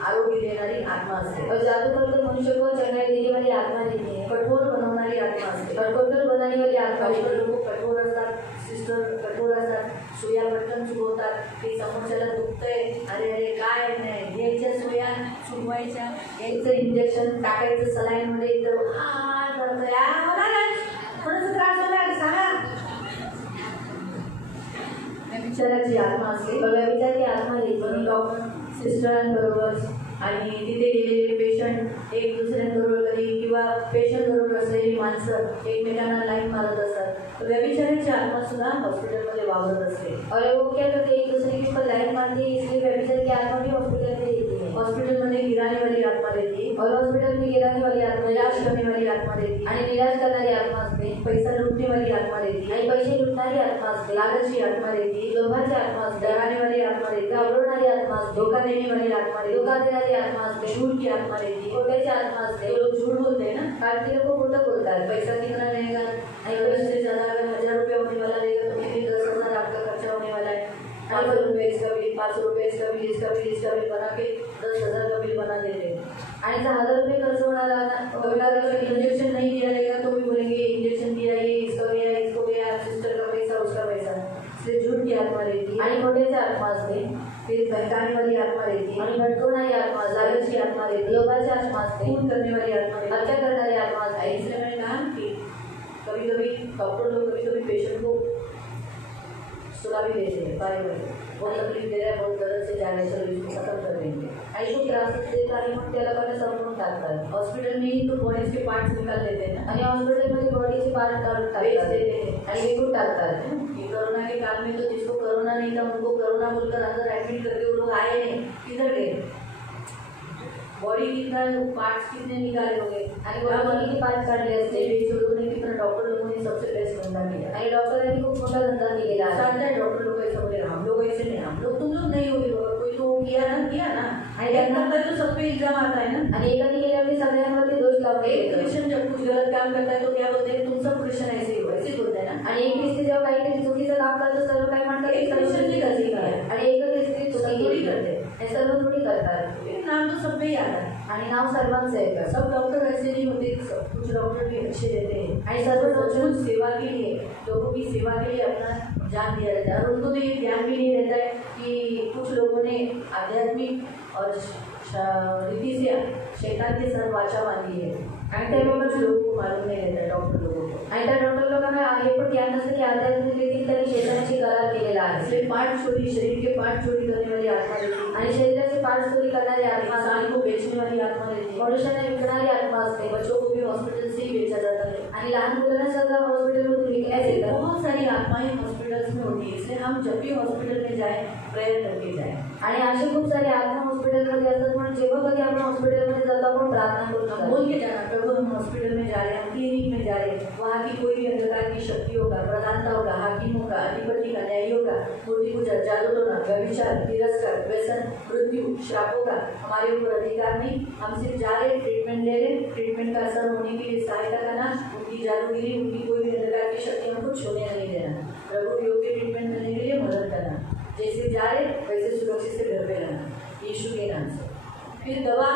आरोग्य देणारी आत्मा असते. और जादू करके मनुष्य को चंगाई देने वाली आत्मा देती है। कठोर बनवणारी आत्मा असते. और कठोर बनाने वाली आत्मा देती है। लोक कठोर असतात, सिस्टर कठोर असतात, सुया पटकन चुकवतात, की समोरच्याला दुखतंय, अरे अरे काय नाही, घ्यायच्या सुया चुकवायच्या, घ्यायचं इंजेक्शन टाकायचं सलाईनमध्ये, एकदम कोणाचा त्रास होणार सांगा. विचाराची आत्मा असते, विचार की आत्मा देती है। डॉक्टर सिस्टरांबरोबर आणि तिथे गेलेले पेशंट एक दुसऱ्यांबरोबर कधी किंवा पेशंट बरोबर असलेली माणसं एकमेकांना लाईन मारत असतात. व्यभिचाराची आत्मा सुद्धा हॉस्पिटलमध्ये वावरत असते. और वो क्या करते हैं, एक दूसरे के ऊपर लाइन मारती है, इसलिए व्यभिचार की आत्मा भी हॉस्पिटल में देती है। हॉस्पिटलमध्ये गिराने वाली आत्मा देते, और हॉस्पिटल में गिराने वाली आत्मा, निराश करने वाली आत्मा देते, आणि निराश करणारी आत्मा असते, पैसा लुटने वाली आत्मा देते, आणि पैसे लुटणारी आत्मा असते, लालची आत्मा देते, लोभाची आत्मा असते, डराने वाली आत्मा देते, घाबरवणारी आत्मा असते, धोखा देने वाली आत्मा देते, धोखा देणारी आत्मा असते, झूठ की आत्मा देते, खोट्याची आत्मा असते। तो लोग झूठ बोलते हैं ना, कारण ते लोक खोटं बोलतात। पैसा कितना रहेगा, से ज़्यादा अगर 1000 रुपये होने वाला रहेगा तो कितने 10,000 आपका खर्चा होने वाला है, 500 रुपये इसका बिल, 500 रुपये इसका बिल, इसका बिल, इसका बिल बना के 10,000 का बिल बना देते हैं. आणि 10,000 रुपये खर्च होणार इंजेक्शन नहीं दिया रहेगा तो भी बोलेंगे इंजेक्शन दिया, ये इसको गया, इसको गया, सिस्टर का पैसा, उसका पैसा. इसलिए झूठ की आत्मा रहती है आणि खोट्याची आत्मा असते, फिर बहकाने वाली आत्मा रहती है, आणि भटकवणारी आत्मा, लालच की आत्मा रहती है, लोभाची आत्मा असते, खून करने वाली आत्मा रहती है, हत्या करणारी आत्मा असते. इसलिए मैंने कहा कि कभी कभी डॉक्टर लोग कभी कभी पेशेंट को सुला भी देते हैं, बारे में बहुत तकलीफ दे रहा है, बहुत दर्द से जा रहा है, चलो इसको खत्म कर देंगे. आणि खूप त्रास देत आणि मग त्याला पण संपवून टाकतात. हॉस्पिटल में ही तो बॉडीज के पार्ट्स निकाल देते हैं आणि हॉस्पिटलमध्ये बॉडीचे पार्ट काढून बेच टाकतात देते हैं आणि विकून टाकतात. कि कोरोना के काल में तो जिसको कोरोना नहीं था उनको कोरोना बोलकर अंदर एडमिट करके वो लोग आए नहीं, किधर गए? बॉडी कितना पार्ट्स कितने निकाले होंगे, आणि बॉडीचे पार्ट काढले असते. लोगों ने कितना, डॉक्टर लोगों ने सबसे बेस्ट धंधा किया. आणि डॉक्टरांनी खूप मोठा मोठा धंदा केलेला आहे. सांगताय डॉक्टर लोक ऐसा बोले हम लोग ऐसे नहीं, हम लोग तुम लोग नहीं होगे बाबा, कोई तो किया ना आणि त्यांना तो सब पे इल्जाम आता है ना. आणि एकाने केल्यावरती सगळ्यांवरती दोष लावले एक क्रिश्चियन जब कुछ गलत काम करता है तो क्या बोलते हैं, तुम सब क्रिश्चियन ऐसे ही हो, ऐसे बोलते हैं ना. आणि एक ख्रिस्ती जेव्हा काहीतरी चुकीचं काम करतो सर्व काही म्हणतात की सर्व चुकी करते आणि एक ख्रिस्ती चुकी थोड़ी केली करते हे सर्व थोडी करतात. नाम तो सब पे ही आता है. आणि नाव सर्वांचं येतं. सब डॉक्टर ऐसे नहीं होते, कुछ डॉक्टर भी अच्छे रहते हैं आणि सर्व डॉक्टर कुछ सेवा के लिए, लोगों की सेवा के लिए अपना जान दिया रहता है. और उनको तो ये ध्यान भी नहीं रहता है कि कुछ लोगों ने आध्यात्मिक और रीति से शैतान के साथ वाचा बांधी है. आणि त्या लोकांना कुछ लोगों को मालूम नहीं रहता है, डॉक्टर लोगों को. आणि त्या डॉक्टर लोकांना हे पण ज्ञान नसतं की आध्यात्मिक रीतीने त्यांनी शैतानाशी करार केलेला आहे. इसलिए पार्ट चोरी, शरीर के पार्ट चोरी करने वाली आत्मा रहती है. आणि शरीराचे पार्ट चोरी करणारी आत्मा, इंसान को बेचने वाली आत्मा रहती है. मनुष्याने विकणारी आत्मा असते. बच्चों को भी हॉस्पिटल से ही बेचा जाता है. आणि लहान मुलांना सगळं हॉस्पिटलमधून विकण्यात ऐसे येतं. बहुत सारी आत्माएं हॉस्पिटल्स में होती है. इसलिए हम जब भी हॉस्पिटल में जाए प्रेयर करके जाए. आणि असे खूप सारे आत्मा हॉस्पिटलमध्ये असतात, पण जेव्हा कधी आपण हॉस्पिटलमध्ये जातो आपण प्रार्थना करून हम जातो. बोल के जाना, प्रभु हम हॉस्पिटल में जा रहे हैं, हम क्लिनिक में जा रहे हैं, वहाँ की कोई भी अंधकार की शक्तियों का, प्रधानताओं का, हाकिमों का, अधिपति का, न्यायियों का, मूर्ति पूजा, जादू टोना, व्यभिचार, तिरस्कार, व्यसन, मृत्यु, श्रापों का हमारे ऊपर अधिकार नहीं. हम सिर्फ जा रहे, ट्रीटमेंट ले रहे, ट्रीटमेंट का असर होने के लिए सहायता करना, उनकी जादूगिरी, उनकी कोई भी अंधकार की शक्ति हमको छूने नहीं देना, प्रभु योग्य ट्रीटमेंट करने के लिए मदद करना. जैसे जा रहे वैसे सुरक्षित से घर पे रहना, यीशु के नाम से. फिर दवा,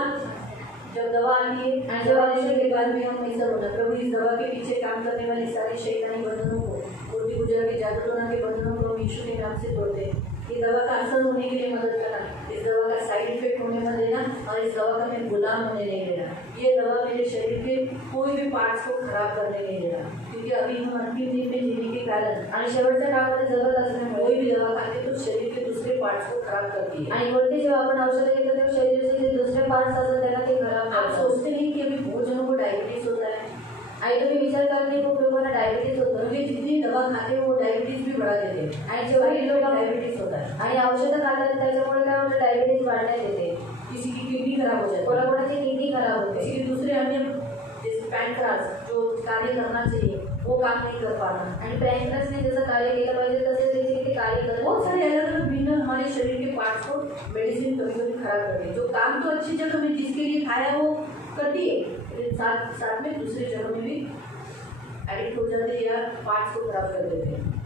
जब दवा आती है, दवा लेने के बाद भी हम ऐसा होना, प्रभु इस दवा के पीछे काम करने वाली सारी शैतानी बंधनों को, मूर्ति पूजा के, जादू टोना के बंधनों को हम यीशु के नाम से तोड़ते हैं. ये दवा का असर होने के लिए मदद करना, इस दवा का साइड इफेक्ट होने मत देना, और इस दवा का मैं गुलाम होने नहीं देना. ये दवा मेरे शरीर के कोई भी पार्ट्स को खराब करने नहीं देना, क्योंकि अभी हम अंतिम दिन में जीने के कारण आणि शेवटच्या काळामध्ये जगत असल्यामुळे कोई भी दवा खाते तो शरीर के दूसरे पार्ट्स को खराब करती है. आणि वरती जेव्हा आपण औषधं घेतो तेव्हा शरीराचे जे दुसरे पार्ट्स असतात त्यांना ते खराब आप करतात. सोचते नहीं कि अभी बहुत जनों को डायबिटीज होता है. आणि तुम्ही विचार करणे खूप लोकांना डायबिटीज होतं. क्योंकि जितनी दवा खाते हैं वो डायबिटीज भी बढ़ा देते हैं. आणि जेव्हा हे लोक डायबिटीज होता है. आणि औषधं खातात त्याच्यामुळे काय होतं, डायबिटीज वाढण्यात येते. किसी की किडनी खराब हो जाती है, कोणाकोणाची किडनी खराब होते. किसी के दूसरे अन्य जैसे पैनक्रास जो कार्य करना चाहिए वो काम नहीं कर पाता. आणि पॅनक्रियासने जसं कार्य केलं पाहिजे तसे देखील ते कार्य करत बहुत नाही. सारे अलग अलग भिन्न हमारे शरीर के पार्ट्स को मेडिसिन कभी कभी खराब करती है. जो काम तो अच्छी जगह में जिसके लिए खाया वो करती है, लेकिन साथ साथ में दूसरी जगह में भी एडिक्ट हो जाते हैं या पार्ट्स को खराब कर देते हैं.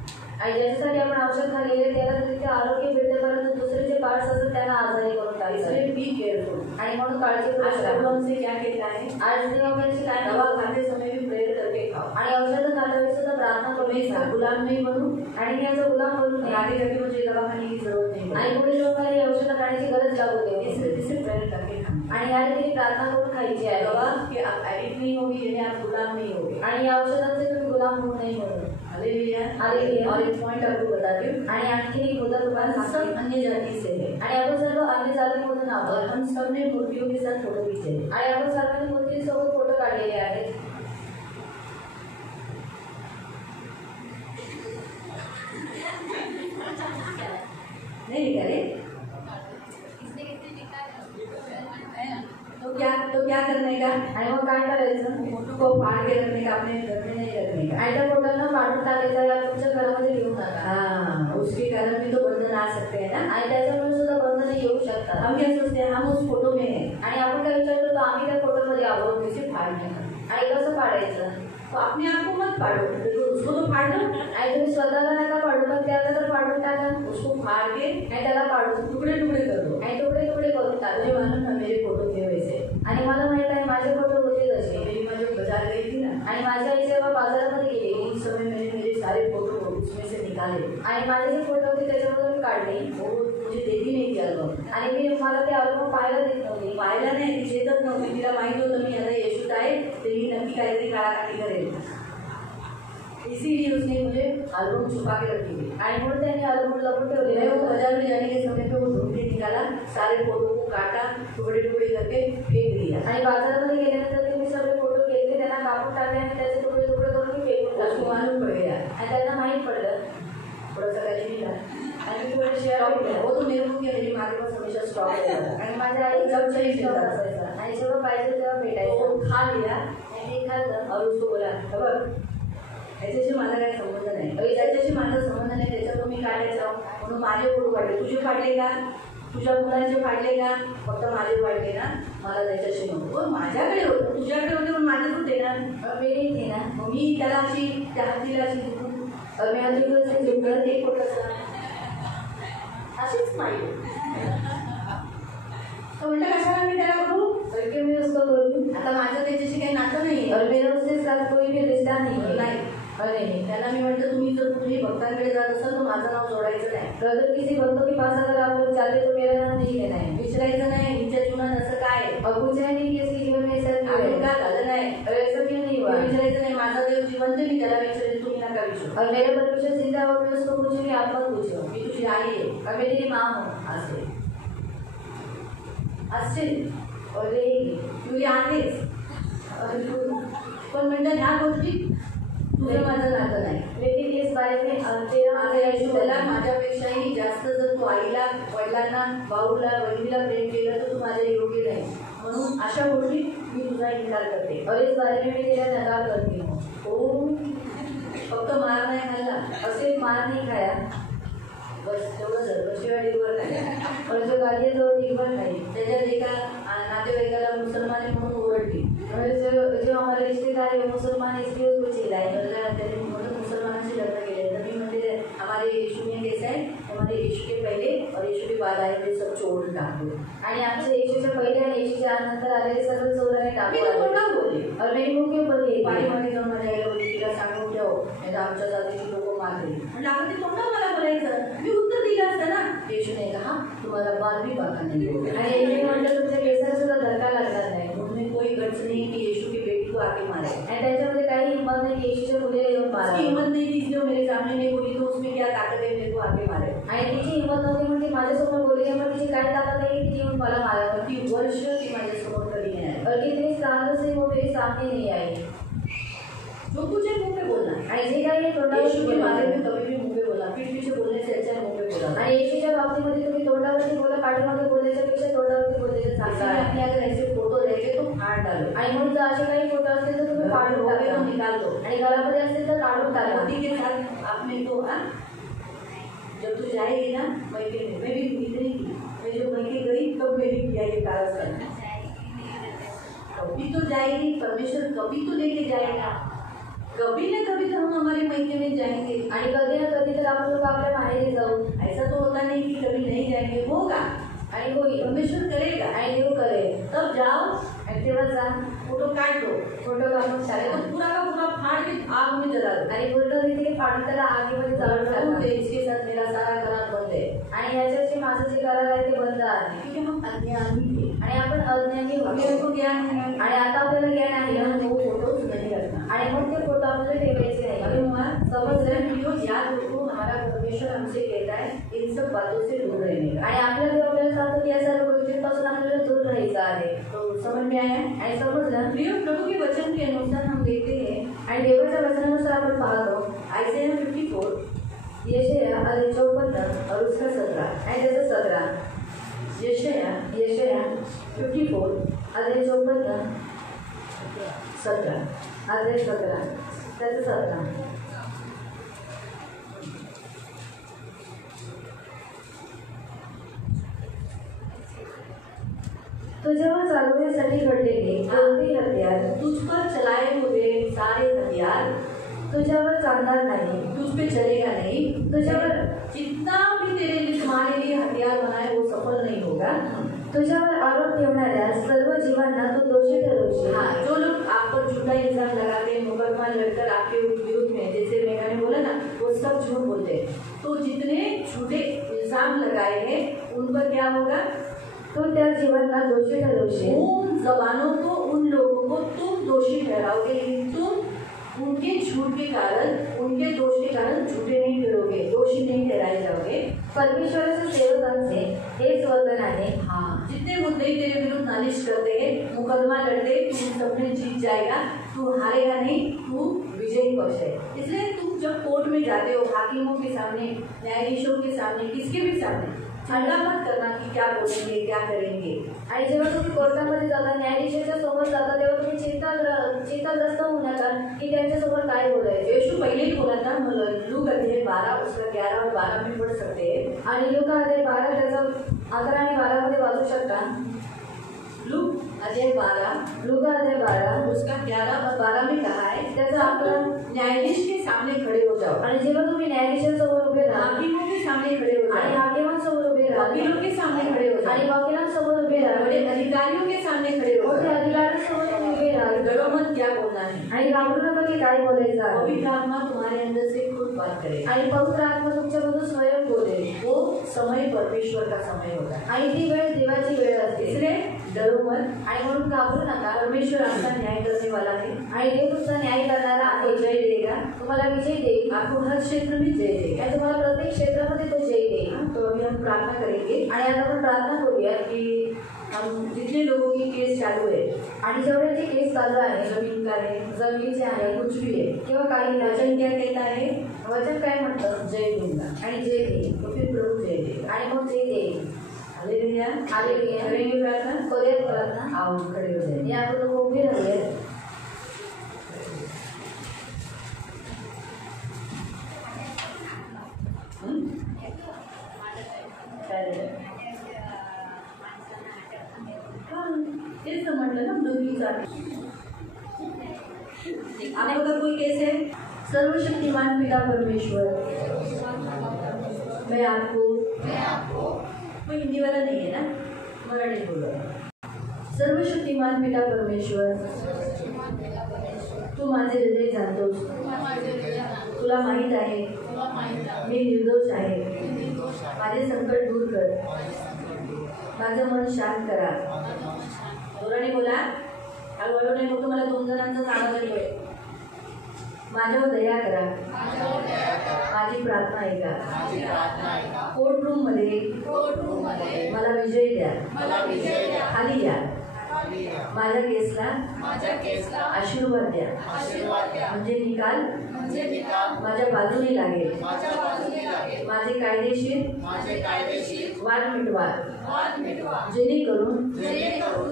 आणि ज्याच्यासाठी आपण औषध खाल्लेले त्याला तिथे आरोग्य भेटते, परंतु दुसरे जे पार्ट्स असतात त्यांना आजारी करून टाकतात. इसलिए बी केयरफुल. आणि म्हणून काळजीपूर्वक आज राहा. प्रभु हमसे क्या कहता है, आज देवा म्हणजे काय दवा खाते समय भी प्रेयर करके खाओ. आणि औषधं खातावेळी सुद्धा प्रार्थना मैं करून इसका खा. गुलाम नहीं बनूं, आणि मी याचा गुलाम बनून और नये. आगे जाके मुझे दवा खाने की जरूरत नहीं आणि पड़ेगी. पुढे जाऊन मला ही औषधं खाण्याची गरज लागू दे. इस वजह से प्रेयर करके खाओ. आणि या रीतीने प्रार्थना करून खायची आहे. दवा कि आप एडिक्ट नहीं होगी, यानी आप गुलाम नहीं होगे. आणि या औषधांचे तुम्ही गुलाम होऊ नये म्हणून. हालेलुया. हालेलुया. और एक पॉइंट आपको बताती हूँ, आणि आणखी एक मुद्दा तुम्हाला हम सांगते. सब अन्य जाति से है आणि आपण सर्व अन्य जातीमधून और आहोत. हम सब ने मूर्तियों के साथ फोटो खींचे हैं. आणि आपण सर्वांनी मूर्तीसोबत फोटो काढलेले आहेत. नहीं करे तो क्या करने का, आणि मग काय करायचं, फोटो को फाड़ के रखने का, अपने घर में नहीं रखने का. आणि त्या फोटोंना फाडून टाकायचा या तुमच्या घरामध्ये घेऊन नका. हाँ, उसके कारण भी तो बंधन आ सकते हैं ना. आणि त्याच्यामुळे सुद्धा बंधने येऊ शकतात. हम क्या सोचते हैं, हम उस फोटो में हैं, आणि आपण काय विचार करतो, आम्ही त्या फोटोमध्ये आहोत. और कैसे फाड़ने का. आणि कसं पाडायचं. तो अपने आप को मत फाड़ो, देखो उसको तो फाड़ दो. आणि तुम्ही स्वतःला नका पाडू, पण त्याला तर पाडून टाका. उसको फाड़ के आणि त्याला पाडून टुकड़े टुकड़े कर दो. आणि तुकडे तुकडे करून टाका. मुझे मालूम था मेरे फोटो थे वैसे. आणि मला माहित आहे माझे फोटो होते तसे. मेरी माँ जब बाजार गई थी ना, आणि माझी आई जेव्हा बाजारामध्ये गेली उस समय मैंने मेरे सारे फोटो उसमें से निकाले. आणि माझे जे फोटो होते त्याच्यामधून मी काढले. वो मुझे देती नहीं थी अल्बम. आणि मी मला ते अल्बम पाहायला देत नव्हती. पाहिला नाही, ती शेतात नव्हती. तिला माहित होतं मी आता येशूत आहे, तर ही नक्की काहीतरी काळाकाठी करेल. इसीलिए उसने मुझे अल्बम छुपा के रखी थी. आणि म्हणून त्याने अल्बम लपून ठेवलेले. मैं वो बाजार में जाने के समय पे वो ढूंढ के निकाला, सारे फोटो को काटा, टुकड़े टुकड़े करके फेंक दिया. आणि बाजारामध्ये गेल्यानंतर तुम्ही सगळे फोटो केले, त्यांना कापून टाकले आणि त्याचे तुकडे तुकडे करून मी फेकून उसको टाकले. मालूम पड़ गया. आणि त्यांना माहीत पडलं. थोड़ा सा पहले भी था. आणि मी थोडे शेअर केलं. वो तो मेरे को क्या, मेरी माँ के पास हमेशा स्टॉक रहता था. आणि माझ्या आई जब चाहिए स्टॉक मिलता था. असायचा. आणि जेव्हा पाहिजे तेव्हा तो भेटायचं. वो खा लिया आणि ते खाल्लं. और उसको बोला, खबर याच्याशी मला काही संबंध नाही, अरे त्याच्याशी माझा संबंध नाही, त्याच्यावर मी काढायचा म्हणून माझे फोटो काढले. तुझे फाडले का? तुझ्या मुलांचे फाडले का? फक्त माझे फाडले ना, मला त्याच्याशी नको. माझ्याकडे होतं, तुझ्याकडे होते पण माझे कुठे ना, मेरे थे ना. मग मी त्याला अशी त्या हत्तीला अशी और मैं अधिक से जुड़कर एक होतं अशीच माहिती. तो म्हणलं कशाला मी त्याला करू, करके मैं उसको करूँ. आता माझं त्याच्याशी काही नातं नाही. और मेरा उसके साथ कोई भी रिश्ता नहीं है. नाही. अरे नहीं. त्याला मी म्हटलं तुम्ही जर कुठे भक्तांकडे जात असाल तर माझं नाव जोडायचं नाही. अगर किसी भक्तों के पास अगर आप लोग जाते तो मेरा नाम नहीं लेना है. विचारायचं नाही हिच्या जीवनात असं काय आहे. और पूछा ही नहीं कि इसके जीवन में ऐसा क्यों अजून है. का झालं नाही. और ऐसा क्यों नहीं हुआ. विचारायचं नाही. माझा देव जिवंत मी त्याला विचारेन, तुम्ही नका विचारू. और मेरा परमेश्वर जिंदा हो, मैं उसको पूछूंगी, आप मत पूछो. मी तुझी आई आहे और मैं तेरी माँ हूँ. असेल असेल और रहेगी. तुझी आहेस. पण म्हणतात ह्या गोष्टी तुझं माझं नातं नाही. लेकिन इस बारे में तेरा माझ्या आयुष्याला माझ्या माझ्यापेक्षाही जास्त जर तू आईला, वडिलांना, भाऊला, बहिणीला प्रेम केलं तर तू माझ्या योग्य नाही. म्हणून अशा गोष्टी मी तुझा इन्कार करते. और इस बारे में मैं तेरा नकार करती हूँ. हो, फक्त मार नाही खाल्ला, और सिर्फ मार नहीं खाया. बस तेवढं झालं. शिवाय डिलिव्हर नाही. और जो गालियाँ तो डिगभर खाई. त्याच्यात एका नातेवाईकाला मुसलमानी म्हणून ओरडली. और जो हमारे रिश्तेदार है मुसलमान, इसलिए उसको चिल्लाए. त्याने म्हणून मुसलमानांशी लग्न केले. तर मी म्हणते हमारे यीशु में कैसा है, हमारे यीशु के पहले और यीशु के बाद आए थे सब चोर टाकले. आणि आमच्या येशूच्या पहिले आणि येशूच्या नंतर आलेले सर्व चोराने मी टाकले. तर तोंडावर बोलले. और मेरी मुंह के ऊपर ये पाठीमागे जाऊन माझ्या आईला बोलली तिला सांगून ठेव नाही तर आमच्या जातीची लोक मारतील. म्हणजे आपण ते तोंडावर मला बोलायचं. मी उत्तर दिलं असतं ना. येशूने कहा तुम्हाला बाल भी बाका नहीं होगा. आणि येशूने म्हटलं तुमच्या केसाला सुद्धा धक्का लागणार नाही. उनमें कोई गट्स नहीं कि यीशु की बेटी को आके मारे. आणि त्याच्यामध्ये काही हिंमत नाही की येशूच्या मुलीला येऊन उसकी मारा. हिम्मत नहीं थी इसलिए मेरे सामने नहीं बोली तो उसमें क्या ताकत है मेरे को आके मारे. आणि तिची हिंमत नव्हती म्हणून माझ्यासमोर बोलली नाही, पण तिची काय ताकद आहे की ती येऊन मला मारा. ती वर्ष ती माझ्यासमोर कधी नाही आली. और कितने सालों से वो मेरे सामने नहीं आई. जो कुछ है मुंह पे बोलना. आणि जे काही तोंडावर यीशु के बारे बोला. में कभी भी मुंह पे बोला. पीठ पीछे बोलने से अच्छा है मुंह पे बोला. आणि येशूच्या बाबतीमध्ये तुम्ही तोंडावरती बोला, पाठीमागे बोलण्याच्या पेक्षा तोंडावरती बोललेलं चांगलं इसलिए आहे. अपने अगर ऐसे फोटो रहेंगे तो फाड़ डालो. आणि म्हणून जर असे काही फोटो असतील तर तुम्ही काढून हो गए टाका. तो निकाल दो. आणि घरामध्ये असतील तर काढून टाका. पति के साथ आपने तो जब तू जाएगी ना मैके में, मैं भी इतनी मैं जब मैके गई तब मेरी किया ये कारज करना. कभी तो जाएगी परमेश्वर, कभी तो लेके जाएगा. कभी न कभी तो हम हमारे मैके में जाएंगे. आणि कधी ना कधी तर आपण लोक आपल्या माहेरी जाऊ. ऐसा तो होता नहीं कि कभी नहीं जाएंगे. होगा आणि होईल. परमेश्वर करेगा. आणि देव करेल. तब जाओ आणि तेव्हा जा, फोटो काट दो. फोटो काढून अरे टाका. तो पूरा का पूरा फाड़ के आग में जला दो. आणि फोटो तिथे फाडून त्याला आगीमध्ये जाळून टाका. तो इसके साथ मेरा सारा करार बंद है. आणि याच्याशी माझं जे करार आहे ते बंद आहे. क्योंकि हम अज्ञानी थे. आणि आपण अज्ञानी अभी होतो. हमको ज्ञान है. आणि आता आपल्याला ज्ञान आहे. हम वो फोटो नहीं रखना. आणि मग ते फोटो आपल्याला ठेवायचे अभी नाही. हुआ समझ रहे हैं वीडियो. याद रखो हमारा परमेश्वर हमसे कहता है इन सब बातों से दूर रहने का. आणि आपल्याला देव आपल्याला सांगतो की या सर्व गोष्टींपासून आपल्याला दूर राहायचं आहे. तो समझ में आया. आणि समजलं. प्रिय प्रभु के वचन के अनुसार हम देखते हैं आणि देवाच्या वचनानुसार आपण पाहतो आयसाया 54 यशया 54 और उसका 17 आणि त्याचं 17. यशाया यशया 54 अध्याय 54 17. अध्याय 17 त्याचं 17. तुझ्यावर चालवण्यासाठी घडलेले कोणतेही हत्यार तुझ पर चलाए हुए सारे हथियार तुझ्यावर चालणार नाही. तुझ पे चलेगा नहीं. तुझ्यावर जितना भी तेरे लिए तुम्हारे लिए हथियार बनाए वो सफल नहीं होगा. तुझ्यावर आरोप ठेवणाऱ्या सर्व जीवांना तू दोषी ठरवशील. हाँ, जो लोग आप पर झूठा इल्जाम लगाते हैं, मुकदमा लड़कर आपके विरुद्ध में, जैसे मैंने बोला ना, वो सब झूठ बोलते हैं. तो जितने झूठे इल्जाम लगाए हैं उन पर क्या होगा. तू त्या जीवांना दोषी ठरवशील. उन जबानों को, उन लोगों को तुम दोषी ठहराओगे, लेकिन तुम उनके झूठ के कारण, उनके दोष के कारण झूठे नहीं ठहरोगे, दोषी नहीं ठहराए जाओगे. परमेश्वराच्या सेवकांचे हेच वर्तन आहे. हाँ, जितने मुद्दे तेरे विरुद्ध नालिश करते हैं, मुकदमा लड़ते, तू उन सब में जीत जाएगा. तू हारेगा नहीं, तू विजयी पक्ष है. इसलिए तुम जब कोर्ट में जाते हो, हाकिमों के सामने, न्यायाधीशों के सामने, किसके भी सामने, चिंता मत करना कि क्या बोलेंगे क्या करेंगे। आणि जेव्हा तुम्ही कोर्टामध्ये जाता, न्यायाधीशाच्या समोर जाता, तेव्हा तुम्ही चिंताग्रस्त होऊ नका की त्यांच्यासमोर काय बोलायचं। यीशु पहले ही बोला था, लूक अध्याय 12 उसका 11 और 12 में पढ़ सकते हैं। आणि लूका अध्याय 12 त्याचा 11 आणि 12 मध्ये वाचू शकता। लूक अध्याय 12 लूका अध्याय 12 उसका 11 और 12 में कहा है, त्याचा 11 न्यायाधीश के सामने खड़े हो जाओ। आणि जेव्हा तुम्ही न्यायाधीशासमोर उभे राहा, हाकिमों के सामने खड़े हो आणि जाओ, हाकिमांसमोर उभे राहा, वकीलों के सामने खड़े हो आणि जाओ, वकिलांसमोर उभे राहा, बड़े अधिकारियों के सामने खड़े हो मोठ्या जाओ। अधिकाऱ्यांसमोर तुम्ही उभे राहा। डरो मत क्या बोलना है। आणि घाबरू नका की काय बोलायचं आहे। पवित्र आत्मा तुम्हारे अंदर से खुद बात करे आणि पवित्र आत्मा तुमच्यामधून स्वयं बोलेल। वो समय परमेश्वर का समय होता है, आणि ती वेळ देवाची वेळ असते। इसलिए डरो मत। आणि म्हणून घाबरू नका। परमेश्वर आपका न्याय करने वाला है, आणि देव तुमचा न्याय करणारा आपको आहे। जय देगा, तुम्हाला विजय देईल। आपको हर क्षेत्र में जय देगा। आणि तुम्हाला प्रत्येक क्षेत्रामध्ये तो जय देईल। तो अभी हम प्रार्थना करेंगे आणि आता आपण प्रार्थना करूया कि हम जितने लोगों की केस चालू है, आणि जेवढ्यांचे केस चालू आहे, जमीन का है, जमिनीचे आहे, या कुछ भी है, किंवा काही वचन क्या कहता है, वचन काय म्हणतं, जय दूंगा। आणि जय देईल। तो फिर प्रभु जय देगा। आणि मग जय देईल। Hallelujah, hallelujah. करेंगे प्रार्थना। करूयात प्रार्थना। आओ खड़े हो जाए। या आपण लोक उभे राहूया। तेच तर म्हटलं ना, दोघीचा आपका कोई केस है। सर्वशक्तिमान पिता परमेश्वर, मैं आपको कोई हिंदी वाला नहीं है ना, मराठी बोलो। सर्वशक्तिमान पिता परमेश्वर, तू माझे हृदय जाणतोस, तुला माहीत आहे मी निर्दोष आहे। माझे संकट दूर कर, माझं मन शांत करा। जोराने बोला, हळूहळू नाही, फक्त मला 2 जणांचा आवाज येतोय। माझ्यावर दया करा, माझी प्रार्थना ऐका। कोर्ट रूम मध्ये मला विजय द्या, खाली या, माझ्या केसला आशीर्वाद द्या, म्हणजे निकाल माझ्या बाजूने लागेल। माझे कायदेशीर वाद मिटवा, जेणेकरून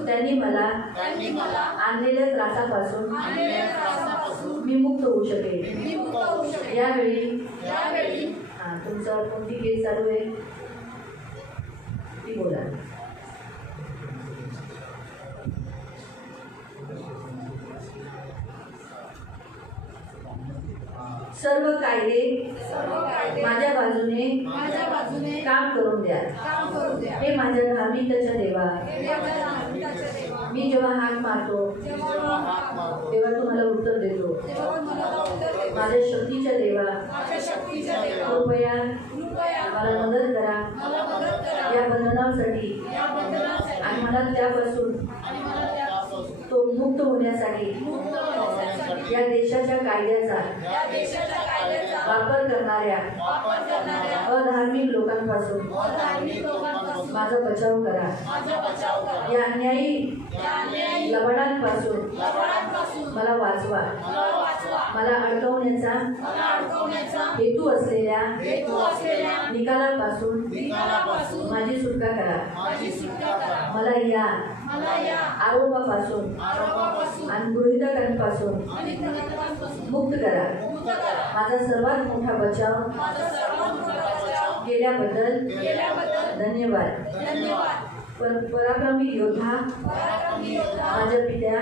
त्यांनी मला आणलेल्या त्रासापासून मी मुक्त होऊ शकेल। यावेळी तुमचं कोणती केस चालू आहे ती बोला। सर्व कायदे माझ्या बाजूने काम करून द्या। हे माझ्या धार्मिकतेच्या देवा, मी जेव्हा हाक मारतो तेव्हा तू मला उत्तर देतो। माझ्या शक्तीच्या देवा, कृपया मला मदत करा या बंधनासाठी, आणि मला त्यापासून तो मुक्त होण्यासाठी या देशाच्या कायद्याचा वापर करणाऱ्या अधार्मिक लोकांपासून माझा बचाव करा। या अन्यायी लबाडांपासून मला वाचवा। मला अडकवण्याचा हेतू असलेल्या निकालापासून माझी सुटका करा। मला या आरोपापासून आणि गृहीतकांपासून मुक्त करा। माझा सर्वात मोठा बचाव केल्याबद्दल धन्यवाद। पराक्रमी योद्धा माझ्या पित्या,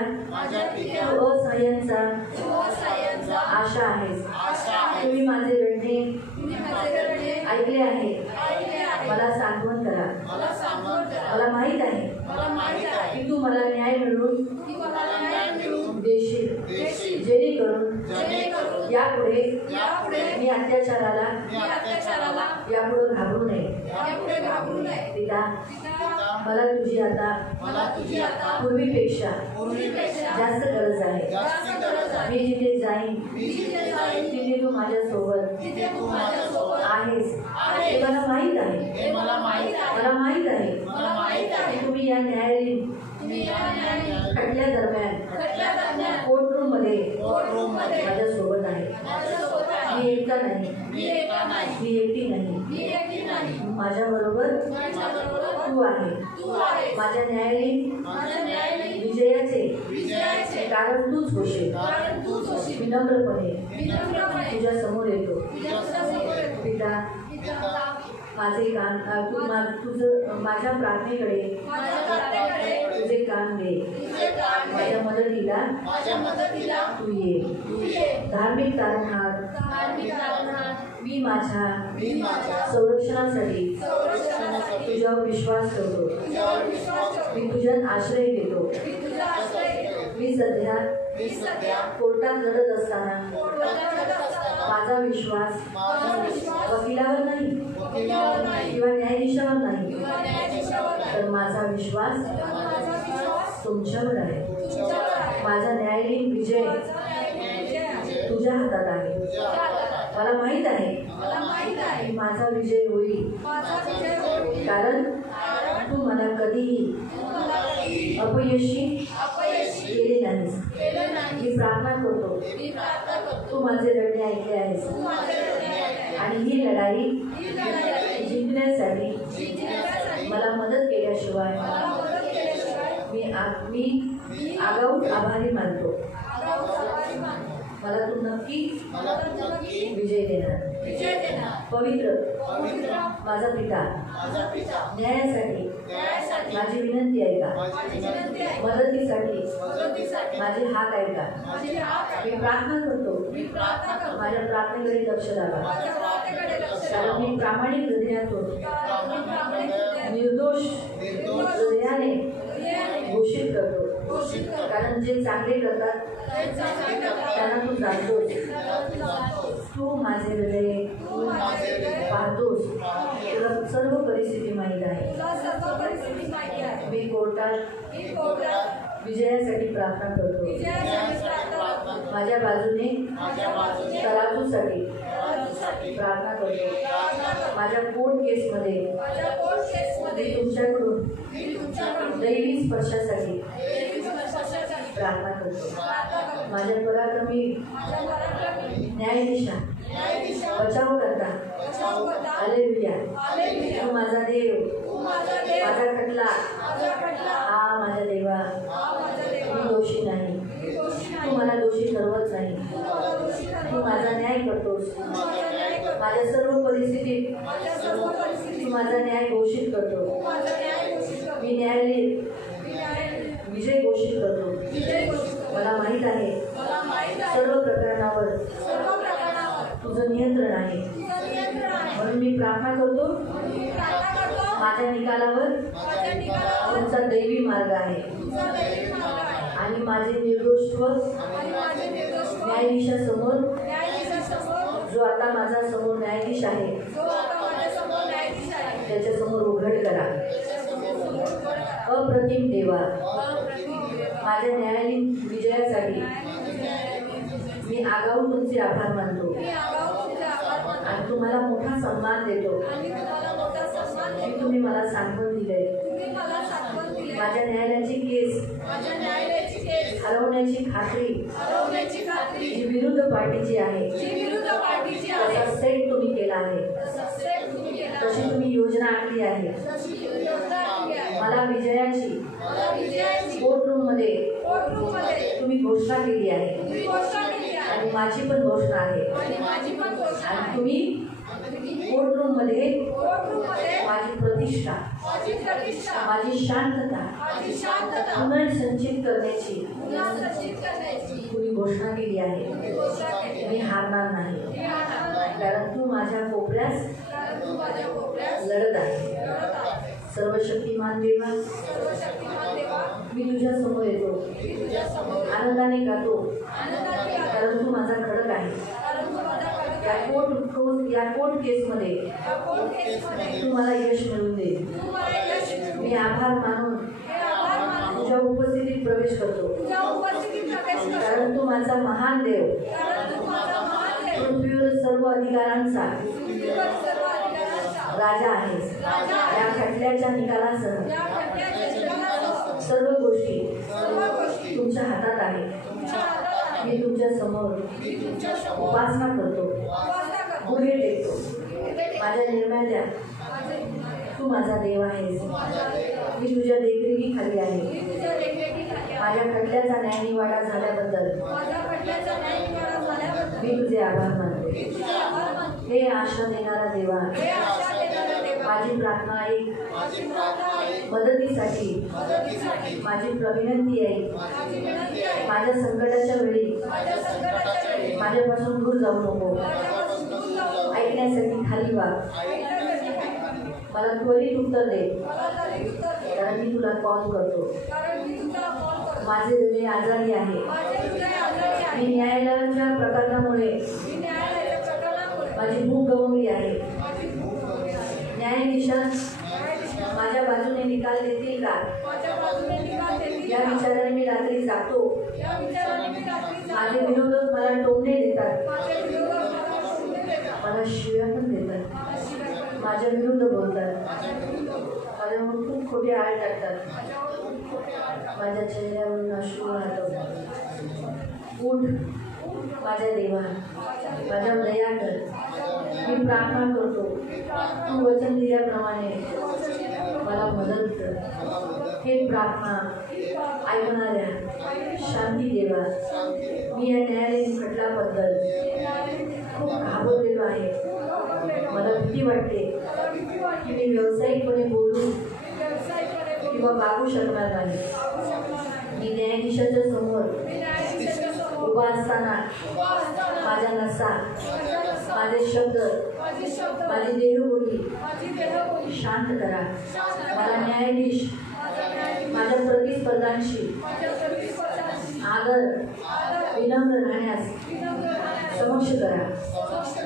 तू असहाय्यांचा आशा आहेस। तुम्ही माझे रडणे ऐकले आहे। मला सांत्वन करा। मला माहीत आहे की तू मला न्याय मिळवून देशील, जेणेकरून यापुढे मी अत्याचाराला यापुढे घाबरू नये। पिता, मला तुझी आता पूर्वीपेक्षा जास्त गरज आहे। मी जिथे जाईन तिथे तू माझ्यासोबत आहेस हे मला माहीत आहे। मला माहीत आहे की तुम्ही या न्यायालयीन खटल्या दरम्यान कोर्ट रूम मध्ये माझ्यासोबत आहे। मी एकटा नाही, मी एकटी नाही। माझ्याबरोबर तू आहे. माझ्या न्यायालयीन विजयाचे कारण तूच होशील. विनम्रपणे तुझ्या समोर येतो. पिता, माझे कान तुझं माझ्या प्रार्थनेकडे तुझे कान दे. माझ्या मदतीला तू ये. धार्मिक तारणहार मी माझ्या संरक्षणासाठी तुझ्यावर विश्वास ठेवतो. मी तुझ्यात आश्रय घेतो. मी सध्या कोर्टात लढत असताना माझा विश्वास वकिलावर नाही किंवा न्यायाधीशावर नाही, तर माझा विश्वास तुमच्यावर आहे. माझा न्यायालयीन विजय तुझ्या हातात आहे. मला माहित आहे की माझा विजय होईल, कारण तू मला कधीही अपयशी केले नाहीस. मी प्रार्थना करतो, तू माझे रडणे ऐकले आहेस आणि ही लढाई जिंकण्यासाठी मला मदत केल्याशिवाय मी आगाऊच आभारी मानतो. मला तू नक्की विजय देणार. पवित्र माझा पिता, न्यायासाठी माझी विनंती ऐका. मदतीसाठी माझे हात ऐका. मी प्रार्थना करतो, माझ्या प्रार्थनेकडे लक्ष द्यावा, कारण मी प्रामाणिक हृदयातून निर्दोष हृदयाने घोषित करतो. कारण जे चांगले करतात त्यांना तू जाणतोस. तू माझे हृदय पाहतोस. तुला सर्व परिस्थिती माहीत आहे. मी कोर्टात विजयासाठी प्रार्थना करतो. माझ्या बाजूने तराजूसाठी प्रार्थना करतो. माझ्या कोर्ट केसमध्ये मी तुमच्याकडून दैवी स्पर्शासाठी प्रार्थना करतो. माझ्या पराक्रमी न्यायाधीशा बचाव करता. हालेलुया. तू माझा देव, माझा खटला. हा माझ्या देवा, मी दोषी नाही. तू मला दोषी ठरवत नाही. तू माझा न्याय करतोस. माझ्या सर्व परिस्थितीत तू माझा न्याय घोषित करतो. मी न्यायालयीन विजय घोषित करतो. मला माहित आहे सर्व प्रकरणावर तुझं नियंत्रण आहे. म्हणून मी प्रार्थना करतो, माझ्या निकालावर तुमचा दैवी मार्ग आहे आणि माझे निर्दोषत्व न्यायाधीशासमोर, जो आता माझा समोर न्यायाधीश आहे, त्याच्यासमोर उघड करा. अप्रतिम देवा, माझ्या न्यायालयीन विजयासाठी मी आगाऊ तुमचे आभार मानतो आणि तुम्हाला मोठा सन्मान देतो की तुम्ही मला सांत्वन दिले. माझ्या न्यायालयाची केस हरवण्याची खात्री जी विरुद्ध पार्टीची आहे, त्याचा सेट तुम्ही केला आहे. तशी तुम्ही योजना आखली आहे. मला विजयाची कोर्टरूम मध्ये तुम्ही घोषणा केली आहे आणि माझी पण घोषणा आहे. आणि तुम्ही कोर्टरूम मध्ये माझी प्रतिष्ठा, माझी शांतता पुनर्संचित करण्याची तुम्ही घोषणा केली आहे. मी हारणार नाही, कारण तू माझ्या कोपऱ्यास लढत आहे. सर्वशक्तिमान देवा, मी तुझ्या समोर येतो, आनंदाने गातो, कारण तू माझा खडक आहे. या कोर्ट केसमध्ये तू मला यश मिळवून दे. मी आभार मानून तुझ्या उपस्थितीत प्रवेश करतो, कारण तू माझा महान देव, पृथ्वीवर सर्व अधिकारांचा राजा आहेस. या खटल्याच्या निकालासह सर्व गोष्टी तुमच्या हातात आहेत. मी तुमच्या समोर उपासना करतो, गुढे टेकतो माझ्या निर्मात्या तू माझा देव आहेस. मी तुझ्या देखरेखीखाली आहे. माझ्या खटल्याचा न्यायनिवाडा झाल्याबद्दल मी तुझे आभार मानते. हे आशा देणारा देवा, माझी प्रार्थना ऐक. मदतीसाठी माझी विनंती आहे. माझ्या संकटाच्या वेळी माझ्यापासून दूर जाऊ नको. ऐकण्यासाठी खाली वाग. मला त्वरित उत्तर दे, कारण मी तुला कॉल करतो. माझे हृदय आजारी आहे. मी न्यायालयाच्या प्रकरणामुळे माझी भूक गमावली आहे. न्यायाधीशांस माझ्या बाजूने निकाल देतील का, या विचाराने मी रात्री जागतो. माझे विरोधक मला टोमणे देतात, मला शिव्या पण देतात, माझ्या विरुद्ध बोलतात, माझ्यावर खूप खोटे आळ टाकतात, माझ्या चेहऱ्यावरून अश्रू वाहतात. उठ माझ्या देवा, माझ्यावर दया कर. मी प्रार्थना करतो, तू वचन दिल्याप्रमाणे मला मदत कर. हे प्रार्थना ऐकणाऱ्या शांती देवा, मी या न्यायालयीन खटल्याबद्दल खूप घाबरलेलो आहे. मला भीती वाटते की मी व्यावसायिकपणे बोलू किंवा वागू शकणार नाही. मी न्यायाधीशाच्या समोर उभा असताना माझ्या नसा, माझे शब्द, माझी देहबोली शांत करा. मला न्यायाधीश माझ्या प्रतिस्पर्धांशी आदर विनम्र राहण्यास समक्ष करा.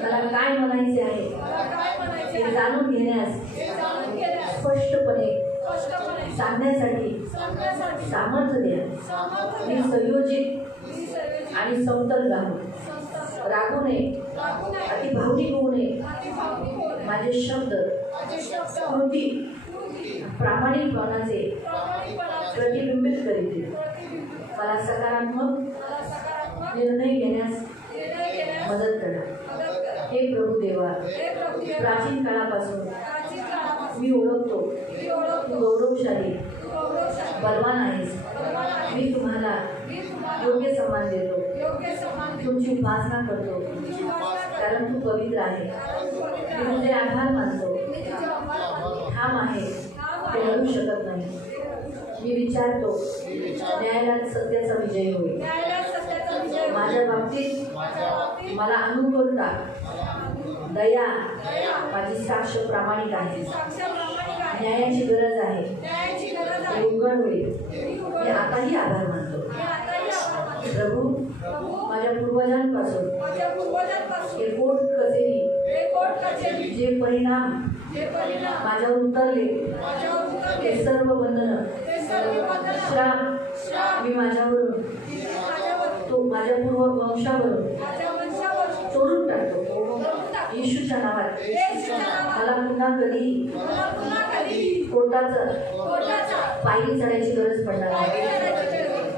मला काय म्हणायचे आहे ते जाणून घेण्यास स्पष्टपणे सांगण्यासाठी सामर्थ्य द्या. मी संयोजित आणि समतल राहू नये, अति भावनिक होऊ नये. माझे शब्द कृती प्रामाणिकपणाचे प्रतिबिंबित करीत. मला सकारात्मक निर्णय घेण्यास मदत करा. हे प्रभू देवा, प्राचीन काळापासून मी ओळखतो तू गौरवशाली बलवान आहेस. मी तुम्हाला योग्य सन्मान देतो, तुमची उपासना करतो, कारण तू पवित्र आहे. मी तुझे आभार मानतो. ठाम आहे, ते घडू शकत नाही. मी विचारतो, न्यायालयात सत्याचा विजय होईल. माझ्या बाबतीत मला अनुकूलता, दया माझी साक्ष प्रामाणिक आहे. न्यायाची गरज आहे, ते उघड होईल. मी आताही आभार मानतो. प्रभू, माझ्या पूर्वजांपासून हे कोर्ट कचेरी जे परिणाम माझ्यावर उतरले, ते सर्व बंधन श्राप मी माझ्यावरून, तो माझ्या पूर्व वंशावरून तोडून टाकतो. येशूच्या नावात मला पुन्हा कधी कोर्टाचं पायरी चढायची गरज पडणार नाही.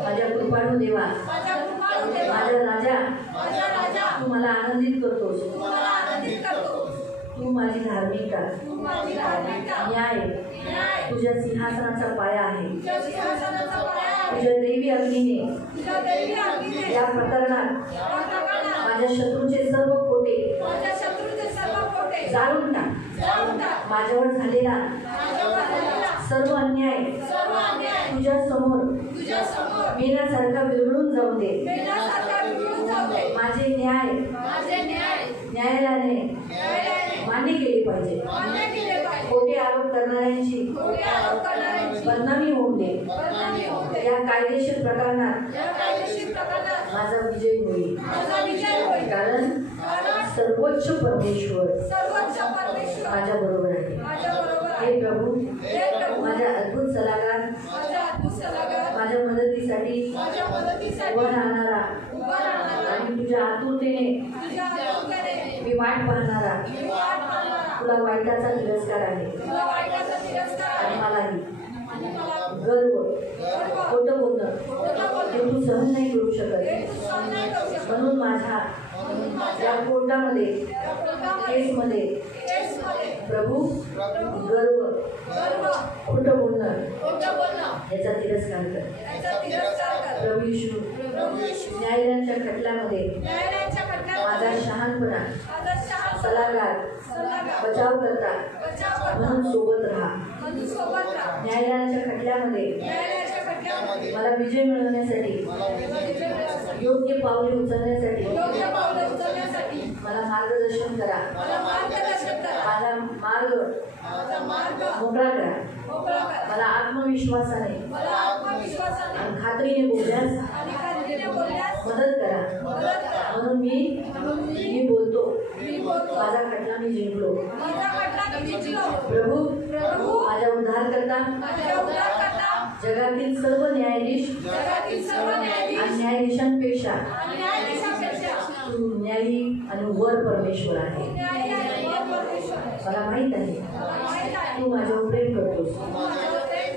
माझ्या कृपाळू देवा, माझा राजा, तू मला आनंदित करतोस. तू माझी धार्मिकता, न्याय तुझ्या सिंहासनाचा पाया आहे. तुझ्या दैवी अग्नीने या प्रकरणात माझ्या शत्रूचे सर्व खोटे जाळून टाक. माझ्यावर झालेला सर्व अन्याय तुझ्या समोर मेणासारखा विरघळून जाऊ दे. माझे न्यायालयाने मान्य केले पाहिजे. खोटे आरोप करणाऱ्यांची बदनामी होऊ दे. या कायदेशीर प्रकरणात माझा विजय होईल, कारण सर्वोच्च परमेश्वर माझ्या बरोबर आहे. हे प्रभू, माझ्या अद्भुत सल्लागार, माझ्या मदतीसाठी उभा राहणारा आणि तुझ्या आतुरतेने मी वाट पाहणारा, तुला वाईटाचा तिरस्कार आहे. आणि मलाही गर्व, खोटं बोलणं हे तू सहन नाही करू शकत. म्हणून माझ्या या कोर्टामध्ये केसमध्ये प्रभू गर्व खोटं बोलणं याचा तिरस्कार कर. प्रभू येशू न्यायालयाच्या खटल्यामध्ये माझा शहाणपणा सल्लागार बचाव करता म्हणून सोबत राहा. न्यायालयाच्या खटल्यामध्ये मला विजय मिळवण्यासाठी योग्य पावले उचलण्यासाठी मला मार्गदर्शन करा. माझा मार्ग मोकळा करा. मला आत्मविश्वासाने आणि खात्रीने बोलण्यास मदत करा. म्हणून मी बोलतो. माझा खटला मी जिंकलो. प्रभू माझा उद्धार करता जगातील सर्व न्यायाधीश आणि न्यायाधीशांपेक्षा तू न्यायी आणि वर परमेश्वर आहे. मला माहित आहे तू माझ्यावर प्रेम करतोस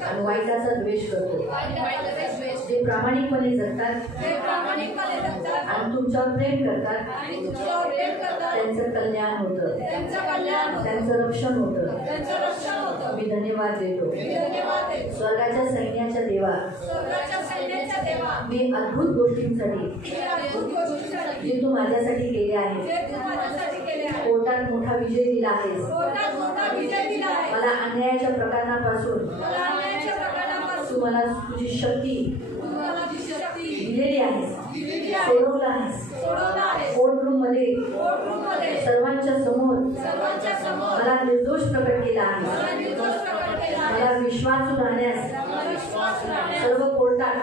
आणि वाईटाचा द्वेष करतो. जे प्रामाणिकपणे जगतात आणि तुमच्यावर प्रेम करतात त्यांचं कल्याण होतं, त्यांचं रक्षण होतं. मी धन्यवाद देतो. स्वर्गाच्या सैन्याच्या देवा मी अद्भुत गोष्टींसाठी जे तू माझ्यासाठी केले आहे. कोर्टात मोठा विजय दिला आहेस. मला अन्यायाच्या प्रकरणापासून तू मला तुझी शक्ती दिलेली आहेस. सोडवलं आहेस. कोर्टरूम मध्ये सर्वांच्या समोर मला निर्दोष प्रकट केला आहे. मला विश्वासू राहण्यास सर्व कोर्टात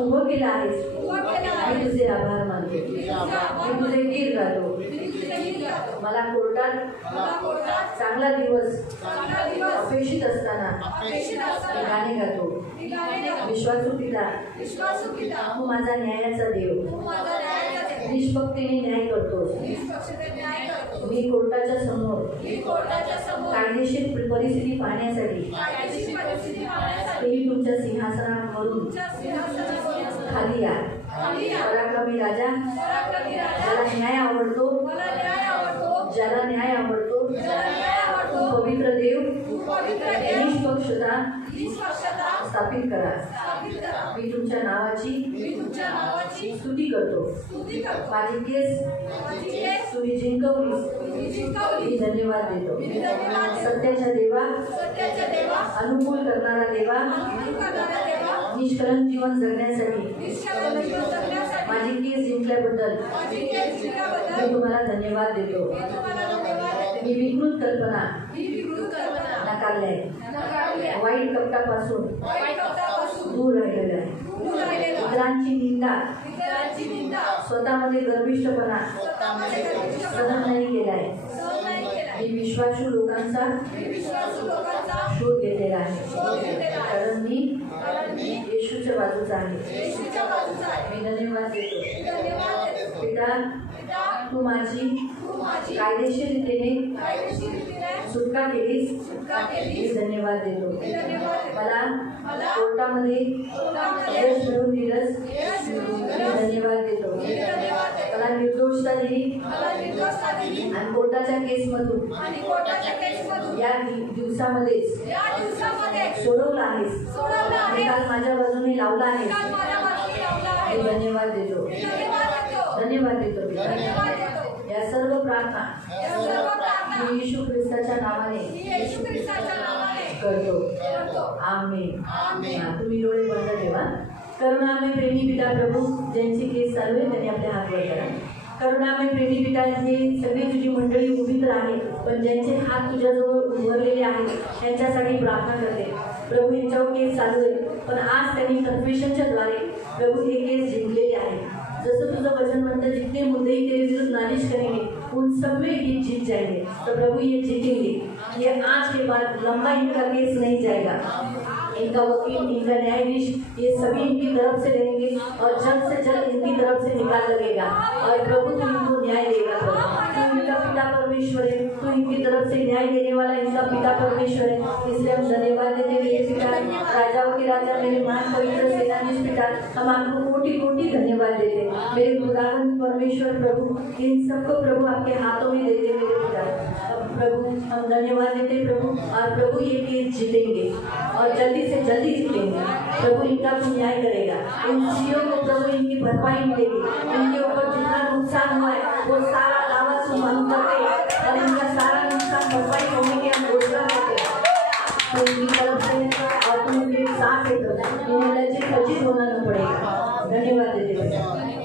उभं केलं आहेस. मी तुझे आभार मानतो. मी तुझे गीत गातो. मला कोर्टात चांगला दिवस अपेक्षित असताना मी गाणे गातो. विश्वासू पिता तू माझा न्यायाचा देव निष्पक्षतेने न्याय करतोस. मी कोर्टाच्या समोर कायदेशीर परिस्थिती पाहण्यासाठी तुम्ही तुमच्या सिंहासनावरून खाली या. पराक्रमी राजा ज्याला न्याय आवडतो, ज्याला न्याय आवडतो, पवित्र देव निष्पक्षता स्थापित करा. मी तुमच्या नावाची स्तुती करतो. माझी केस तुम्ही जिंकवली. मी धन्यवाद देतो. सत्याच्या देवा, अनुकूल करणारा देवा, निष्कलंक जीवन जगण्यासाठी माझी केस जिंकल्याबद्दल मी तुम्हाला धन्यवाद देतो. मी विकृत कल्पना नाकारल्या, वाईट कपटापासून दूर राहिलेलं आहे. इतरांची निंदा, स्वतःमध्ये गर्विष्ठपणा सहन नाही केलाय. मी विश्वासू लोकांचा शोध घेतलेला आहे, कारण मी येशूच्या बाजूचा आहे. मी धन्यवाद देतो. पिता तू माझी कायदेशीर रीतीने सुटका केलीस. मी धन्यवाद देतो. मला कोर्टामध्ये यश मिळवून दिलंस. मी धन्यवाद देतो. मला निर्दोषता दिली आणि कोर्टाच्या केसमधून या दिवसामध्येच सोडवलं आहेस. निकाल माझ्या बाजूने लावला आहे. मी धन्यवाद देतो. धन्यवाद देतो. या सर्व प्रार्थना मी येशू ख्रिस्ताच्या नावाने करतो. आमेन. तुम्ही डोळे बंद ठेवा. करुणामय प्रेमी पिता प्रभू, ज्यांची केस चालू आहे त्यांनी आपले हात वर करा. करुणामय प्रेमी पिता, जे सगळी तुझी मंडळी उभी तर आहे, पण ज्यांचे हात तुझ्याजवळ उभारलेले आहेत त्यांच्यासाठी प्रार्थना करते. प्रभू यांच्यावर केस चालू आहे, पण आज त्यांनी कन्फेशनच्या द्वारे प्रभु हे केस जिंकलेले आहे. जसं तुझं वचन म्हणतं, जितने मुद्दे तेरे विरुद्ध नालिश करेंगे उन सब में ये जीत जाएंगे. तो प्रभु ये जीतेंगे. ये आज के बाद लंबा इनका केस नहीं जाएगा. इनका वकील, इनका न्यायाधीश, ये सभी इनकी तरफ से रहेंगे और जल्द से जल्द इनकी तरफ से निकाल लगेगा. और प्रभु तू इनको न्याय देगा. तू इनका पिता परमेश्वर है. तू इनकी तरफ से न्याय देने वाला इनका पिता परमेश्वर है. इसलिए हम धन्यवाद देते हैं पिता. राजाओं के राजा मेरे महान पवित्र सेनाधीश पिता, हम आपको कोटि कोटि धन्यवाद देते। मेरे खुदावंद परमेश्वर प्रभु, इन सबको प्रभु आपके हाथों में देते मेरे पिता। प्रभु हम धन्यवाद देते प्रभु, और प्रभु ये केस जीतेंगे और जल्दी से जल्दी जीतेंगे। प्रभु इनका न्याय करेगा, इन सीओ को प्रभु इनकी भरपाई मिलेगी, इनके ऊपर जितना नुकसान हुआ है वो सारा दावा सुमन करके और इनका सारा नुकसान भरपाई होने की हम घोषणा करते हैं। तो इनकी तरफ से और तुम मेरे साथ है प्रभु, इन्हें लज्जित खचित होना न पड़ेगा। धन्यवाद देते प्रभु,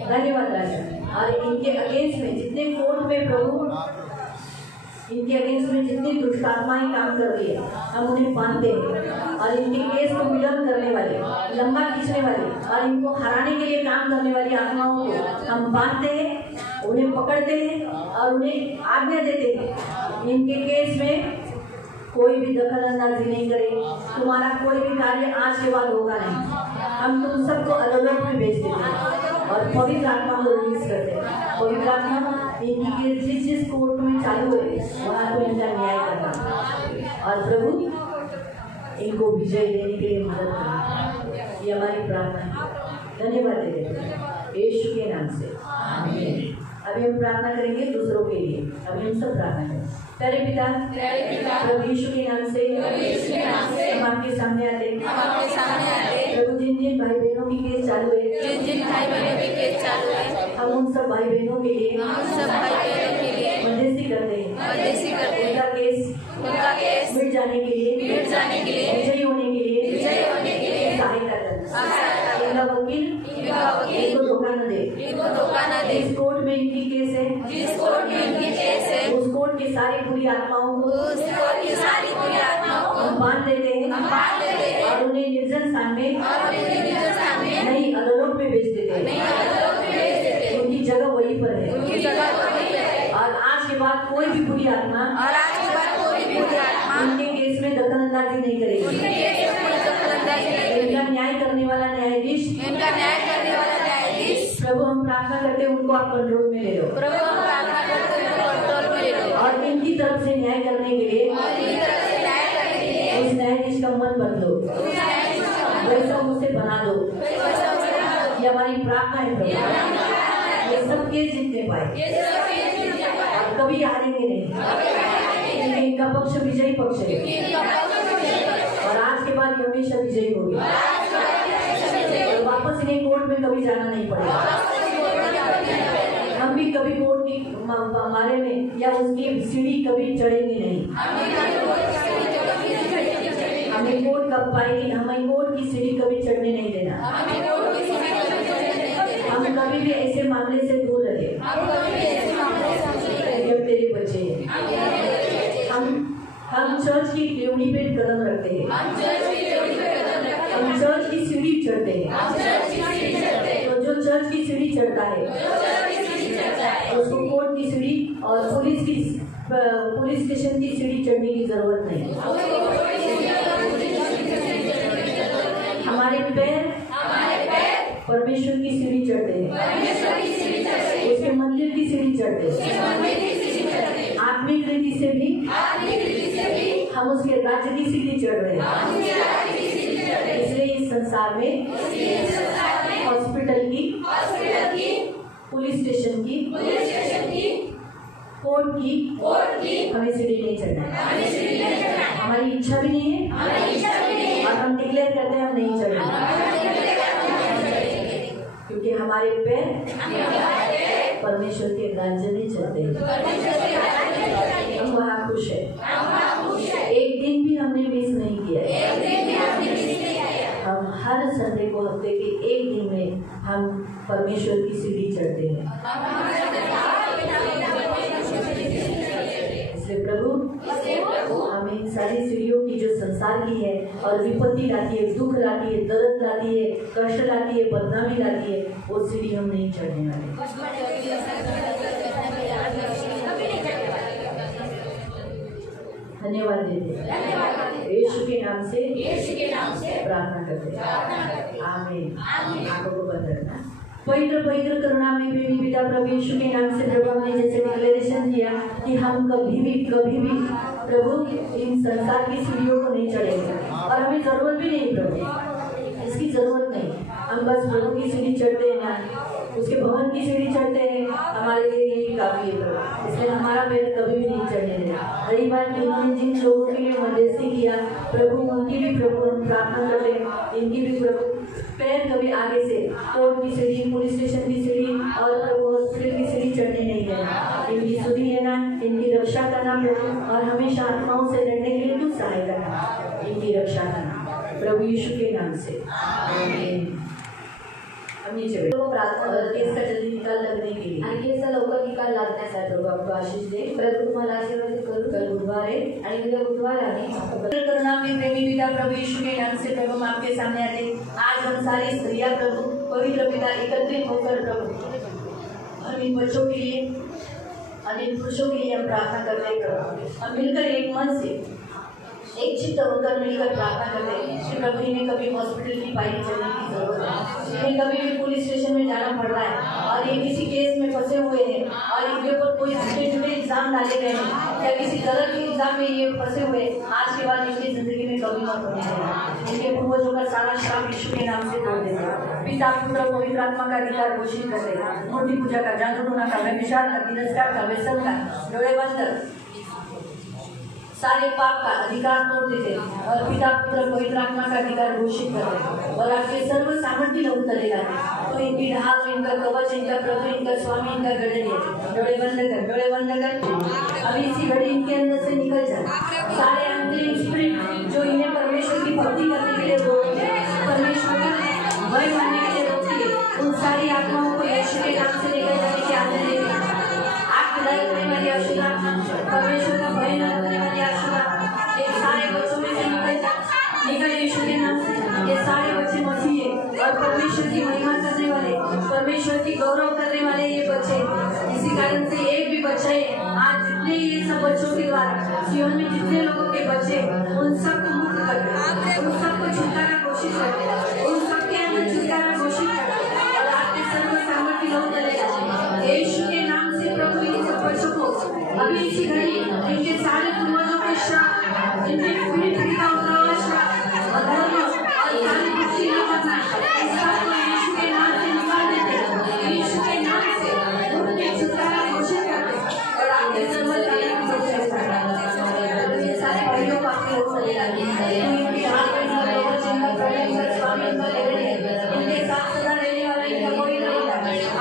धन्यवाद राजा। और इनके अगेंस्ट में जितने कोर्ट में प्रभु इनके अगेंस्ट में जितनी दुष्टात्माएं काम कर रही है, हम उन्हें बांधते हैं और इनके केस को विलंब करने वाले, लंबा खींचने वाले और इनको हराने के लिए काम करने वाली आत्माओं को हम बांधते हैं, उन्हें पकड़ते हैं और उन्हें आज्ञा देते हैं इनके केस में कोई भी दखल अंदाजी नहीं करे। तुम्हारा कोई भी कार्य आज के बाद होगा नहीं। हम तुम सबको अदालत में भेज देते हैं और पवित्र आत्मा को रिलीज करते हैं। पवित्र आत्मा इनकी केस जिस कोर्ट में चालू है वहाँ तो इनका न्याय करना और प्रभु इनको विजय देने के लिए मदद करना, ये हमारी प्रार्थना है। धन्यवाद देते हैं यीशु के नाम से, आमीन। अभी हम प्रार्थना करेंगे दूसरों के लिए। अभी हम सब प्रार्थना करें। प्यारे पिता, प्रभु यीशु के नाम से हम आपके सामने आते हैं। प्रभु जिन जिन भाई बहनों की केस चालू है, हम उन सब भाई बहनों के लिए मध्यस्थी करते हैं। उनका केस मिट जाने के लिए, विजयी होने के लिए सहायता करना। इनका वकील इनको धोखा न दे। इस कोर्ट में इनकी केस है, उस कोर्ट की सारी बुरी आत्माओं को हम बांध देते हैं और उन्हें निर्जन स्थान में नहीं अधोलोक में भेज देते हैं। उनकी जगह वहीं पर है और आज के बाद कोई भी बुरी आत्मा उनके केस में दखल अंदाजी नहीं करेगी। इनका न्याय करने वाला न्यायाधीश प्रभु हम प्रार्थना करते हैं उनको आप कंट्रोल में ले लो और इनकी तरफ से न्याय करने के लिए उस न्यायाधीश का मन बदलो, वैसा मुझसे बना दो। ये हमारी प्रार्थना है प्रभु, ये सब केस जीतने पाए और कभी हारेंगे नहीं, क्योंकि इनका पक्ष विजयी पक्ष है और आज के बाद हमेशा विजयी होगी और वापस इन्हें कोर्ट में कभी जाना नहीं पड़ेगा। हम भी कभी कोर्ट की मारे में या उसकी सीढ़ी कभी चढ़ेंगे नहीं। हमें कोर्ट कब पाएगी, हमें कोर्ट की सीढ़ी कभी चढ़ने नहीं देना। हम कभी भी ऐसे मामले से दूर रहे। जब तेरे बच्चे हैं, हम चर्च की ड्यूटी पे कदम रखते हैं, हम चर्च की सीढ़ी चढ़ते हैं। तो जो चर्च की सीढ़ी चढ़ता है उसको कोर्ट की सीढ़ी और पुलिस स्टेशन की सीढ़ी चढ़ने की जरूरत नहीं। हमारे पैर परमेश्वर की सीढ़ी चढ़ते हैं, उसके मंदिर की सीढ़ी चढ़ते हैं। आत्मिक रीति से भी हम उसके राज्य की सीढ़ी चढ़ रहे हैं। इसलिए इस संसार में हॉस्पिटल की, पुलिस स्टेशन की, कोर्ट की हमें सीढ़ी नहीं चढ़ना है। हमारी इच्छा भी नहीं है और हम डिक्लेयर करते हैं हम नहीं चढ़ेंगे, क्योंकि हमारे पैर परमेश्वर के राज्य में चलते हैं। हम वहाँ खुश है। एक दिन भी हमने मिस नहीं किया। हम हर संडे को हफ्ते के एक दिन में हम परमेश्वर की सीढ़ी चढ़ते हैं। इसलिए प्रभु हमें इन सारी सीढ़ियों की जो संसार की है और विपत्ति लाती है, दुख लाती है, दर्द लाती है, कष्ट लाती है, बदनामी लाती है, वो सीढ़ी हम नहीं चढ़ने वाले। धन्यवाद देते यीशु के नाम से प्रार्थना करते हैं, आमीन। आंखों को बंद रखना। पवित्र पवित्र करुणा में प्रेमी पिता प्रभु यीशु के नाम से प्रभु हमने जैसे डिक्लेरेशन किया कि हम कभी भी प्रभु इन संसार की सीढ़ियों को नहीं चढ़ेंगे और हमें जरूरत भी नहीं प्रभु, इसकी जरूरत नहीं। हम बस प्रभु की सीढ़ी चढ़ते हैं ना, उसके भवन की सीढ़ी चढ़ते हैं, हमारे लिए यही काफी है प्रभु। इसलिए हमारा पैर कभी भी नहीं चढ़ने देना। रही बात कि उन्होंने जिन लोगों के लिए मध्यस्थी किया प्रभु, उनकी भी प्रभु हम प्रार्थना करते हैं, इनकी भी प्रभु पैर कभी आगे से कोर्ट की सीढ़ी, पुलिस स्टेशन की सीढ़ी और प्रभु हॉस्पिटल की सीढ़ी चढ़ने नहीं देना। इनकी सुधि लेना, इनकी रक्षा करना प्रभु, और हमेशा आत्माओं से लड़ने के लिए तू सहाय करना, इनकी रक्षा करना प्रभु यीशु के नाम से आमीन। केसचा जल्दी निकाल लगने के लिए आणि केसचा लवकर निकाल लागण्यासाठी प्रभू आपको आशीष दे। प्रभु तुम्हाला आशीर्वादित करू। कल बुधवार है आणि उद्या बुधवार आहे। करुणा में प्रेमी पिता प्रभु यीशु के नाम से प्रभु हम आपके सामने आते। आज हम सारी स्त्रियां प्रभु पवित्र पिता एकत्रित होकर प्रभु हम इन बच्चों के लिए और इन पुरुषों के लिए हम प्रार्थना करते हैं प्रभु। हम मिलकर एक मन से एक चित्त होकर मिलकर प्रार्थना करते हैं कि प्रभु इन्हें कभी हॉस्पिटल की पायरी चढ़ने की जरूरत है, इन्हें कभी भी पुलिस स्टेशन में जाना पड़ रहा है और ये किसी केस में फंसे हुए हैं और इनके ऊपर कोई झूठे एग्जाम डाले गए हैं या किसी गलत एग्जाम में ये फंसे हुए, आज के बाद इनकी जिंदगी में कभी मत होने देना। इनके पूर्वजों का सारा श्राप यीशु के नाम से तोड़ देना। पिता पुत्र पवित्र आत्मा का अधिकार घोषित कर देना। मूर्ति पूजा का, जादू टोना का, व्यभिचार का, तिरस्कार का, व्यसन का, जोड़े बंद सारे पाप का अधिकार तोड़ देते और पिता पुत्र पवित्र आत्मा का अधिकार घोषित करते और आपके सर्व सामर्थ्य लोग चले जाते। तो इनकी ढाल, इनका कवच, इनका प्रभु, इनका स्वामी, इनका गढ़ जोड़े बंद कर, जोड़े बंद कर। अभी इसी घड़ी इनके अंदर से निकल जाए सारे अंतरिम स्पिरिट जो इन्हें परमेश्वर की भक्ति करने के लिए रोकते हैं, परमेश्वर का भय मानने के लिए रोकती है, उन सारी आत्माओं को यीशु के नाम से निकल जाने की आज्ञा देगी। परमेश्वर का भय न करने वाली आशुरा ये सारे बच्चों में से निकल यीशु के नाम से। ये सारे बच्चे मसीह है और परमेश्वर की महिमा करने वाले, परमेश्वर की गौरव करने वाले ये बच्चे। इसी कारण से एक भी बच्चा है आज जितने ये सब बच्चों के द्वारा जीवन में जितने लोगों के बच्चे, उन सबको मुक्त कर, उन सबको छुटकारा घोषित कर, उन सबके अंदर छुटकारा घोषित कर और आपके सर्व सामर्थ्य लोग चलेगा यीशु के नाम से। प्रभु इन सब बच्चों को अभी इसी घड़ी इनके सारे पूर्वजों के श्राप, इनके पूरी पीढ़ी का उतारा श्राप और सारी कुर्सी न करना, इस बात को यीशु के नाम से निकाल देते, यीशु के नाम से उनके छुटकारा घोषित करते और आपके सर्व ये सारे भाइयों को आपके लोग चले जाएंगे। इनकी हाथ में न लोग जिनका प्रभु इनका स्वामी इनका ले रहे हैं, इनके साथ सदा रहने वाला इनका कोई नहीं होगा।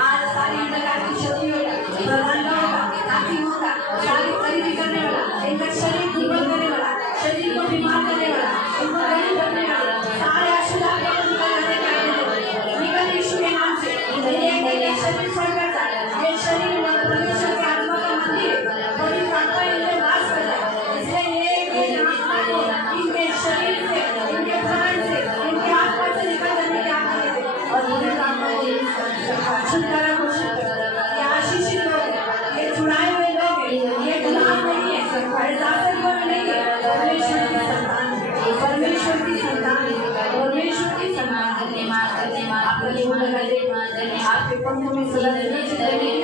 आज सारी प्रकार की शक्ति होगा, प्रधान होगा, ताकि होगा सारी खरीदी करने वाला, इनका शरीर दुर्बल करने वाला, शरीर को बीमार करने वाला, इनको गरीब करने वाला, सारे आशीर्वाद को निकल यीशु के नाम से। ये शरीर छोड़कर ये शरीर परमेश्वर के आत्मा का मंदिर है, पवित्र आत्मा इनमें वास कर रहा है। इसलिए ये आत्मा को इनके शरीर से, इनके प्राण से, इनके आत्मा से निकल जाने की आज्ञा देते और पवित्र आत्मा को छुटकारा घोषित करते। ये आशीषित लोग, ये छुड़ाए हुए लोग, ये गुलाम नहीं है, दासत्व में नहीं है, परमेश्वर की संतान, परमेश्वर की संतान, परमेश्वर की संतान। आपका जीवन लगा दे, आपके पंखों में सदा सुरक्षित रहने की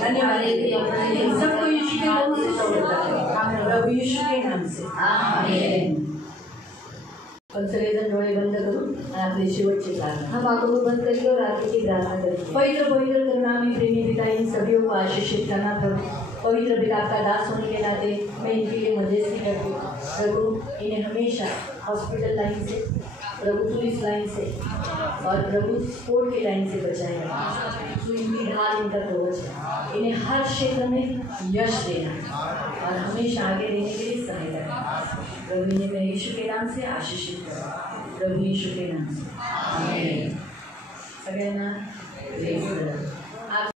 धन्यवाद। इन सबको यीशु के नाम से प्रभु यीशु के नाम से आमीन। सगळेजण डोळे बंद करून आपली शेवटची प्रार्थना हम आंखों को बंद करिए और आगे की प्रार्थना करिए। पवित्र पवित्र करुणा में प्रेमी पिता इन सभी को आशीषित करना प्रभु। पवित्र पिता का दास होने के नाते मैं इनके लिए मध्यस्थी करती हूँ प्रभु। इन्हें हमेशा हॉस्पिटल लाइन से, प्रभु पुलिस लाइन से और प्रभु कोर्ट की लाइन से बचाएगा। तो इनकी ढाल, इनका कवच है, इन्हें हर क्षेत्र में यश देना और हमेशा आगे रहने के लिए सहायता करना। प्रभु इन्हें मैं यीशु के नाम से आशीषित करूँ, प्रभु यीशु के नाम से आमीन। सगळ्यांना प्रेज द लॉर्ड।